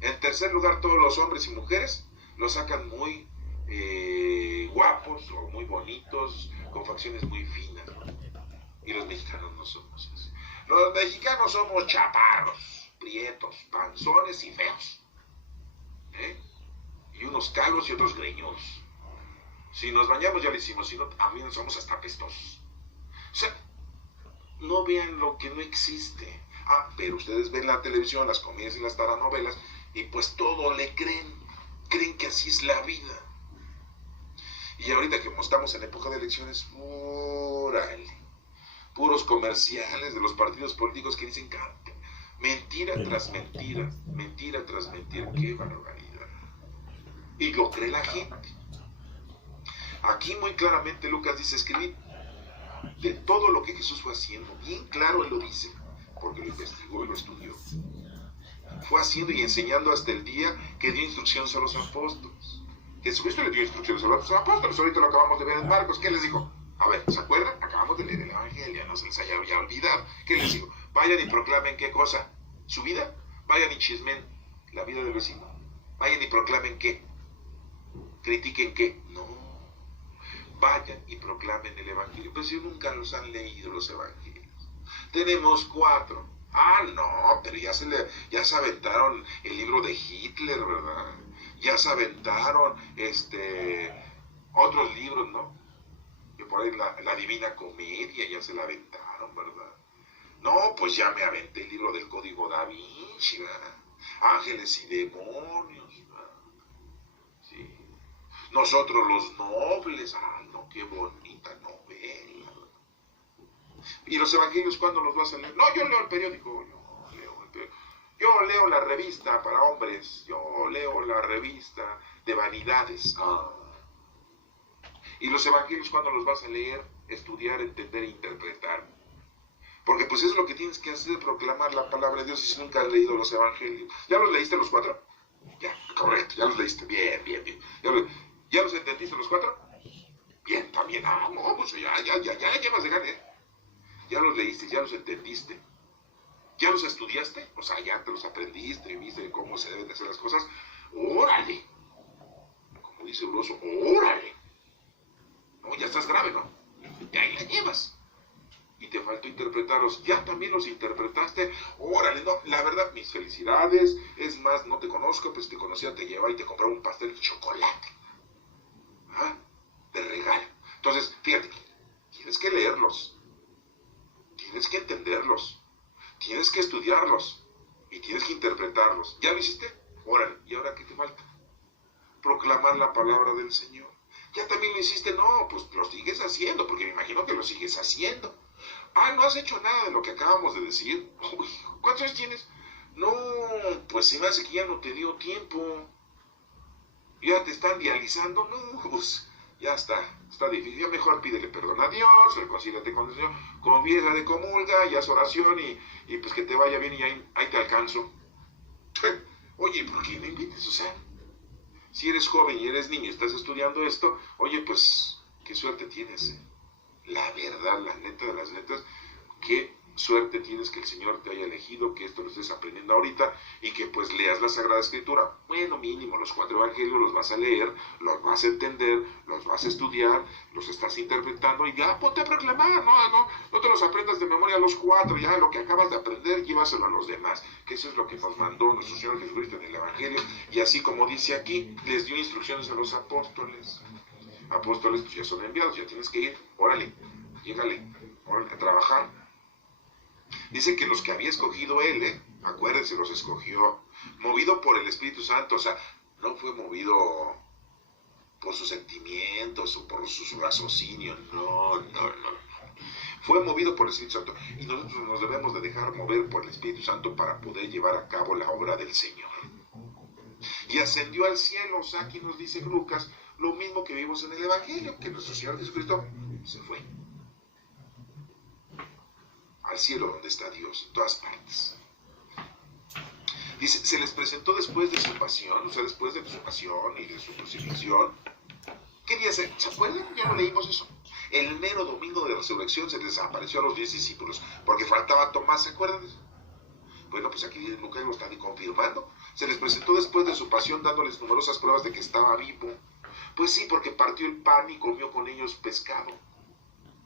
En tercer lugar, todos los hombres y mujeres los sacan muy guapos o muy bonitos, con facciones muy finas. Y los mexicanos no somos así. Los mexicanos somos chaparros, prietos, panzones y feos. Y unos calvos y otros greñudos. Si nos bañamos ya lo hicimos, si no, también somos hasta pestosos. O sea, no vean lo que no existe. Pero ustedes ven la televisión, las comedias y las taranovelas, y pues todo le creen. Creen que así es la vida. Y ahorita que estamos en época de elecciones, órale, puros comerciales de los partidos políticos que dicen mentira tras mentira, mentira tras mentira. ¡Qué barbaridad! Y lo cree la gente. Aquí muy claramente Lucas dice, escribí de todo lo que Jesús fue haciendo. Bien claro él lo dice, porque lo investigó y lo estudió. Fue haciendo y enseñando hasta el día que dio instrucciones a los apóstoles. Jesucristo le dio instrucciones a los apóstoles. Ahorita lo acabamos de ver en Marcos. ¿Qué les dijo? A ver, ¿se acuerdan? Acabamos de leer el Evangelio, no se les haya ya olvidado. ¿Qué les dijo? Vayan y proclamen ¿qué cosa? ¿Su vida? Vayan y chismen la vida del vecino. Vayan y proclamen ¿qué? ¿Critiquen qué? No. Vayan y proclamen el Evangelio. Pues si nunca los han leído los Evangelios. Tenemos 4. No, pero ya se aventaron el libro de Hitler, ¿verdad? Ya se aventaron otros libros, ¿no? Que por ahí la Divina Comedia ya se la aventaron, ¿verdad? No, pues ya me aventé el libro del Código Da Vinci, ¿verdad? Ángeles y demonios, ¿verdad? Sí. Nosotros los nobles, no, qué bonita novela. ¿Y los evangelios cuándo los vas a leer? No, yo leo el periódico, yo leo la revista para hombres, yo leo la revista de vanidades. ¿Y los evangelios cuándo los vas a leer, estudiar, entender e interpretar? Porque pues eso es lo que tienes que hacer, proclamar la palabra de Dios, y si nunca has leído los evangelios. ¿Ya los leíste los 4? Ya, correcto, ya los leíste, bien. ¿Ya los entendiste los 4? Bien, también, no, pues ya llevas de gane. ¿Ya los leíste, ya los entendiste? ¿Ya los estudiaste? O sea, ya te los aprendiste y viste cómo se deben de hacer las cosas. ¡Órale! Como dice Broso, ¡órale! No, ya estás grave, ¿no? Ya ahí la llevas. Y te faltó interpretarlos. ¿Ya también los interpretaste? ¡Órale! No, la verdad, mis felicidades. Es más, no te conozco, pues te conocía, te llevaba y te compraba un pastel de chocolate. De regalo. Entonces, fíjate, tienes que leerlos. Tienes que entenderlos. Tienes que estudiarlos. Y tienes que interpretarlos. ¿Ya lo hiciste? Órale. ¿Y ahora qué te falta? Proclamar la palabra del Señor. ¿Ya también lo hiciste? No, pues lo sigues haciendo, porque me imagino que lo sigues haciendo. No has hecho nada de lo que acabamos de decir. Uy, ¿cuántos años tienes? No, pues se me hace que ya no te dio tiempo. Ya te están dializando. No, pues ya está difícil. Ya mejor pídele perdón a Dios, reconcíliate con el Señor, confiesa de comulga, ya es oración y pues que te vaya bien y ahí te alcanzo. Oye, ¿por qué no invites? O sea, si eres joven y eres niño y estás estudiando esto, oye, pues qué suerte tienes. La verdad, la neta de las netas, qué suerte tienes que el Señor te haya elegido, que esto lo estés aprendiendo ahorita y que pues leas la Sagrada Escritura. Bueno, mínimo los 4 evangelios los vas a leer, los vas a entender, los vas a estudiar, los estás interpretando y ya ponte a proclamar, no te los aprendas de memoria los 4, ya lo que acabas de aprender llévaselo a los demás, que eso es lo que nos mandó nuestro Señor Jesucristo en el Evangelio, y así como dice aquí, les dio instrucciones a los apóstoles. Apóstoles pues ya son enviados, ya tienes que ir, órale, órale a trabajar. Dice que los que había escogido él, acuérdense, los escogió, movido por el Espíritu Santo, o sea, no fue movido por sus sentimientos o por sus raciocinios, no. Fue movido por el Espíritu Santo y nosotros nos debemos de dejar mover por el Espíritu Santo para poder llevar a cabo la obra del Señor. Y ascendió al cielo, o sea, aquí nos dice Lucas, lo mismo que vimos en el Evangelio, que nuestro Señor Jesucristo se fue al cielo donde está Dios, en todas partes. Dice, se les presentó después de su pasión, o sea, después de su pasión y de su crucifixión. ¿Qué día se acuerdan? Ya no leímos eso. El mero domingo de resurrección se les apareció a los 10 discípulos, porque faltaba Tomás, ¿se acuerdan? Bueno, pues aquí Lucas lo está confirmando. Se les presentó después de su pasión, dándoles numerosas pruebas de que estaba vivo. Pues sí, porque partió el pan y comió con ellos pescado.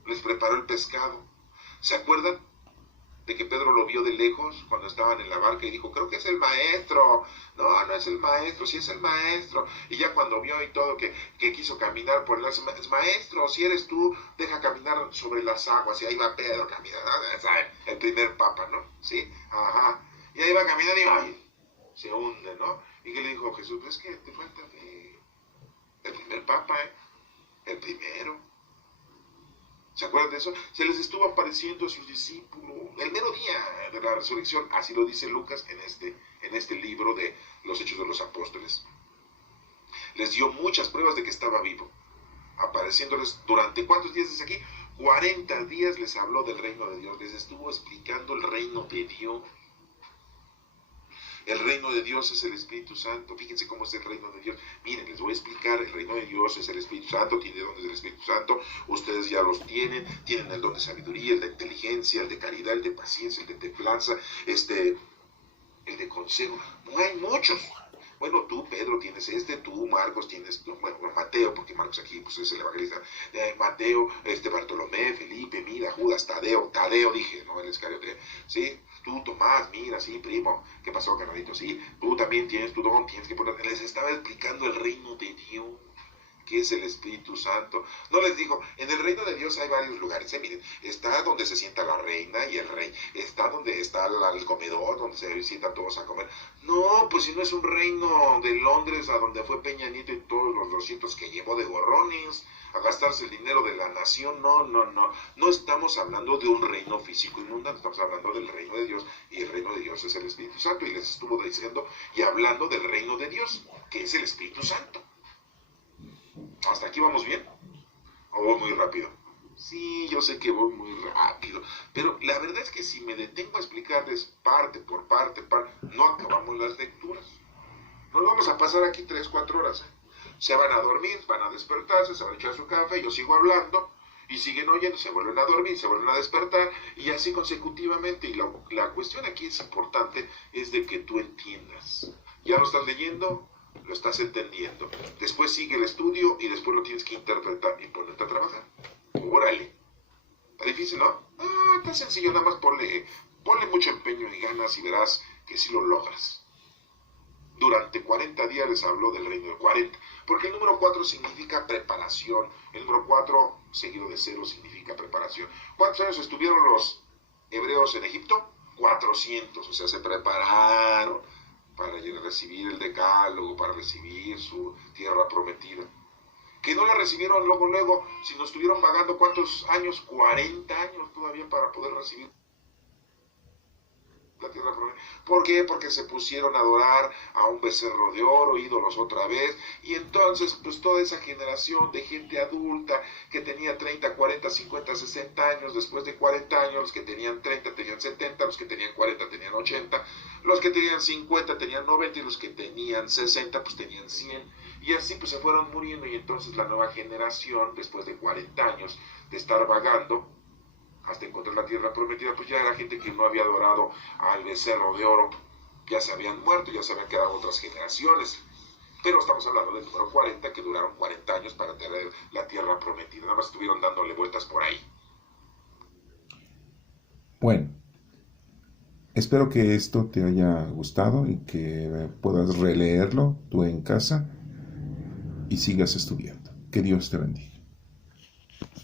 Les preparó el pescado. ¿Se acuerdan de que Pedro lo vio de lejos cuando estaban en la barca y dijo, creo que es el maestro? No, no es el maestro, sí es el maestro. Y ya cuando vio y todo que quiso caminar por el maestro, si eres tú, deja caminar sobre las aguas. Y ahí va Pedro caminando, ¿saben? El primer papa, ¿no? ¿Sí? Ajá. Y ahí va caminando y ¡ay! Se hunde, ¿no? ¿Y qué le dijo Jesús? Es que te falta el primer papa, el primero. ¿Se acuerdan de eso? Se les estuvo apareciendo a sus discípulos el mero día de la resurrección, así lo dice Lucas en este libro de los Hechos de los Apóstoles. Les dio muchas pruebas de que estaba vivo, apareciéndoles durante ¿cuántos días desde aquí? 40 días les habló del reino de Dios, les estuvo explicando el reino de Dios. El reino de Dios es el Espíritu Santo. Fíjense cómo es el reino de Dios. Miren, les voy a explicar. El reino de Dios es el Espíritu Santo. Tiene dones del Espíritu Santo. Ustedes ya los tienen. Tienen el don de sabiduría, el de inteligencia, el de caridad, el de paciencia, el de templanza, el de consejo. No hay muchos. Bueno, tú, Pedro, tienes tú, Marcos, tienes, bueno, Mateo, porque Marcos aquí pues, es el evangelista, Mateo, Bartolomé, Felipe, mira, Judas, Tadeo dije, no, el Iscariote, ¿sí? Tú, Tomás, mira, sí, primo, ¿qué pasó, carnalito? Sí, tú también tienes tu don, tienes que poner, les estaba explicando el reino de Dios, que es el Espíritu Santo. No les digo, en el reino de Dios hay varios lugares, miren, está donde se sienta la reina y el rey, está donde está el comedor, donde se sientan todos a comer. No, pues si no es un reino de Londres, a donde fue Peña Nieto y todos los 200 que llevó de gorrones, a gastarse el dinero de la nación, no estamos hablando de un reino físico inmunda, estamos hablando del reino de Dios, y el reino de Dios es el Espíritu Santo, y les estuvo diciendo y hablando del reino de Dios, que es el Espíritu Santo. ¿Hasta aquí vamos bien? ¿O voy muy rápido? Sí, yo sé que voy muy rápido, pero la verdad es que si me detengo a explicarles parte por parte, no acabamos las lecturas. Nos vamos a pasar aquí 3-4 horas, Se van a dormir, van a despertarse, se van a echar su café, yo sigo hablando, y siguen oyendo, se vuelven a dormir, se vuelven a despertar, y así consecutivamente. Y la cuestión aquí es importante, es de que tú entiendas. ¿Ya lo estás leyendo? Lo estás entendiendo. Después sigue el estudio y después lo tienes que interpretar y ponerte a trabajar. Órale. Está difícil, ¿no? Está sencillo, nada más ponle mucho empeño y ganas y verás que sí lo logras. Durante 40 días les habló del reino de 40, porque el número 4 significa preparación. El número 4 seguido de 0 significa preparación. ¿Cuántos años estuvieron los hebreos en Egipto? 400, o sea, se prepararon para recibir el decálogo, para recibir su tierra prometida. Que no la recibieron luego, sino estuvieron pagando ¿cuántos años? 40 años todavía para poder recibir la tierra prometida. ¿Por qué? Porque se pusieron a adorar a un becerro de oro, ídolos otra vez, y entonces pues toda esa generación de gente adulta que tenía 30, 40, 50, 60 años, después de 40 años, los que tenían 30 tenían 70, los que tenían 40 tenían 80, los que tenían 50 tenían 90 y los que tenían 60 pues tenían 100, y así pues se fueron muriendo. Y entonces la nueva generación, después de 40 años de estar vagando, hasta encontrar la tierra prometida, pues ya era gente que no había adorado al becerro de oro, ya se habían muerto, ya se habían quedado otras generaciones. Pero estamos hablando del número 40, que duraron 40 años para tener la tierra prometida. Nada más estuvieron dándole vueltas por ahí. Bueno, espero que esto te haya gustado y que puedas releerlo tú en casa y sigas estudiando. Que Dios te bendiga.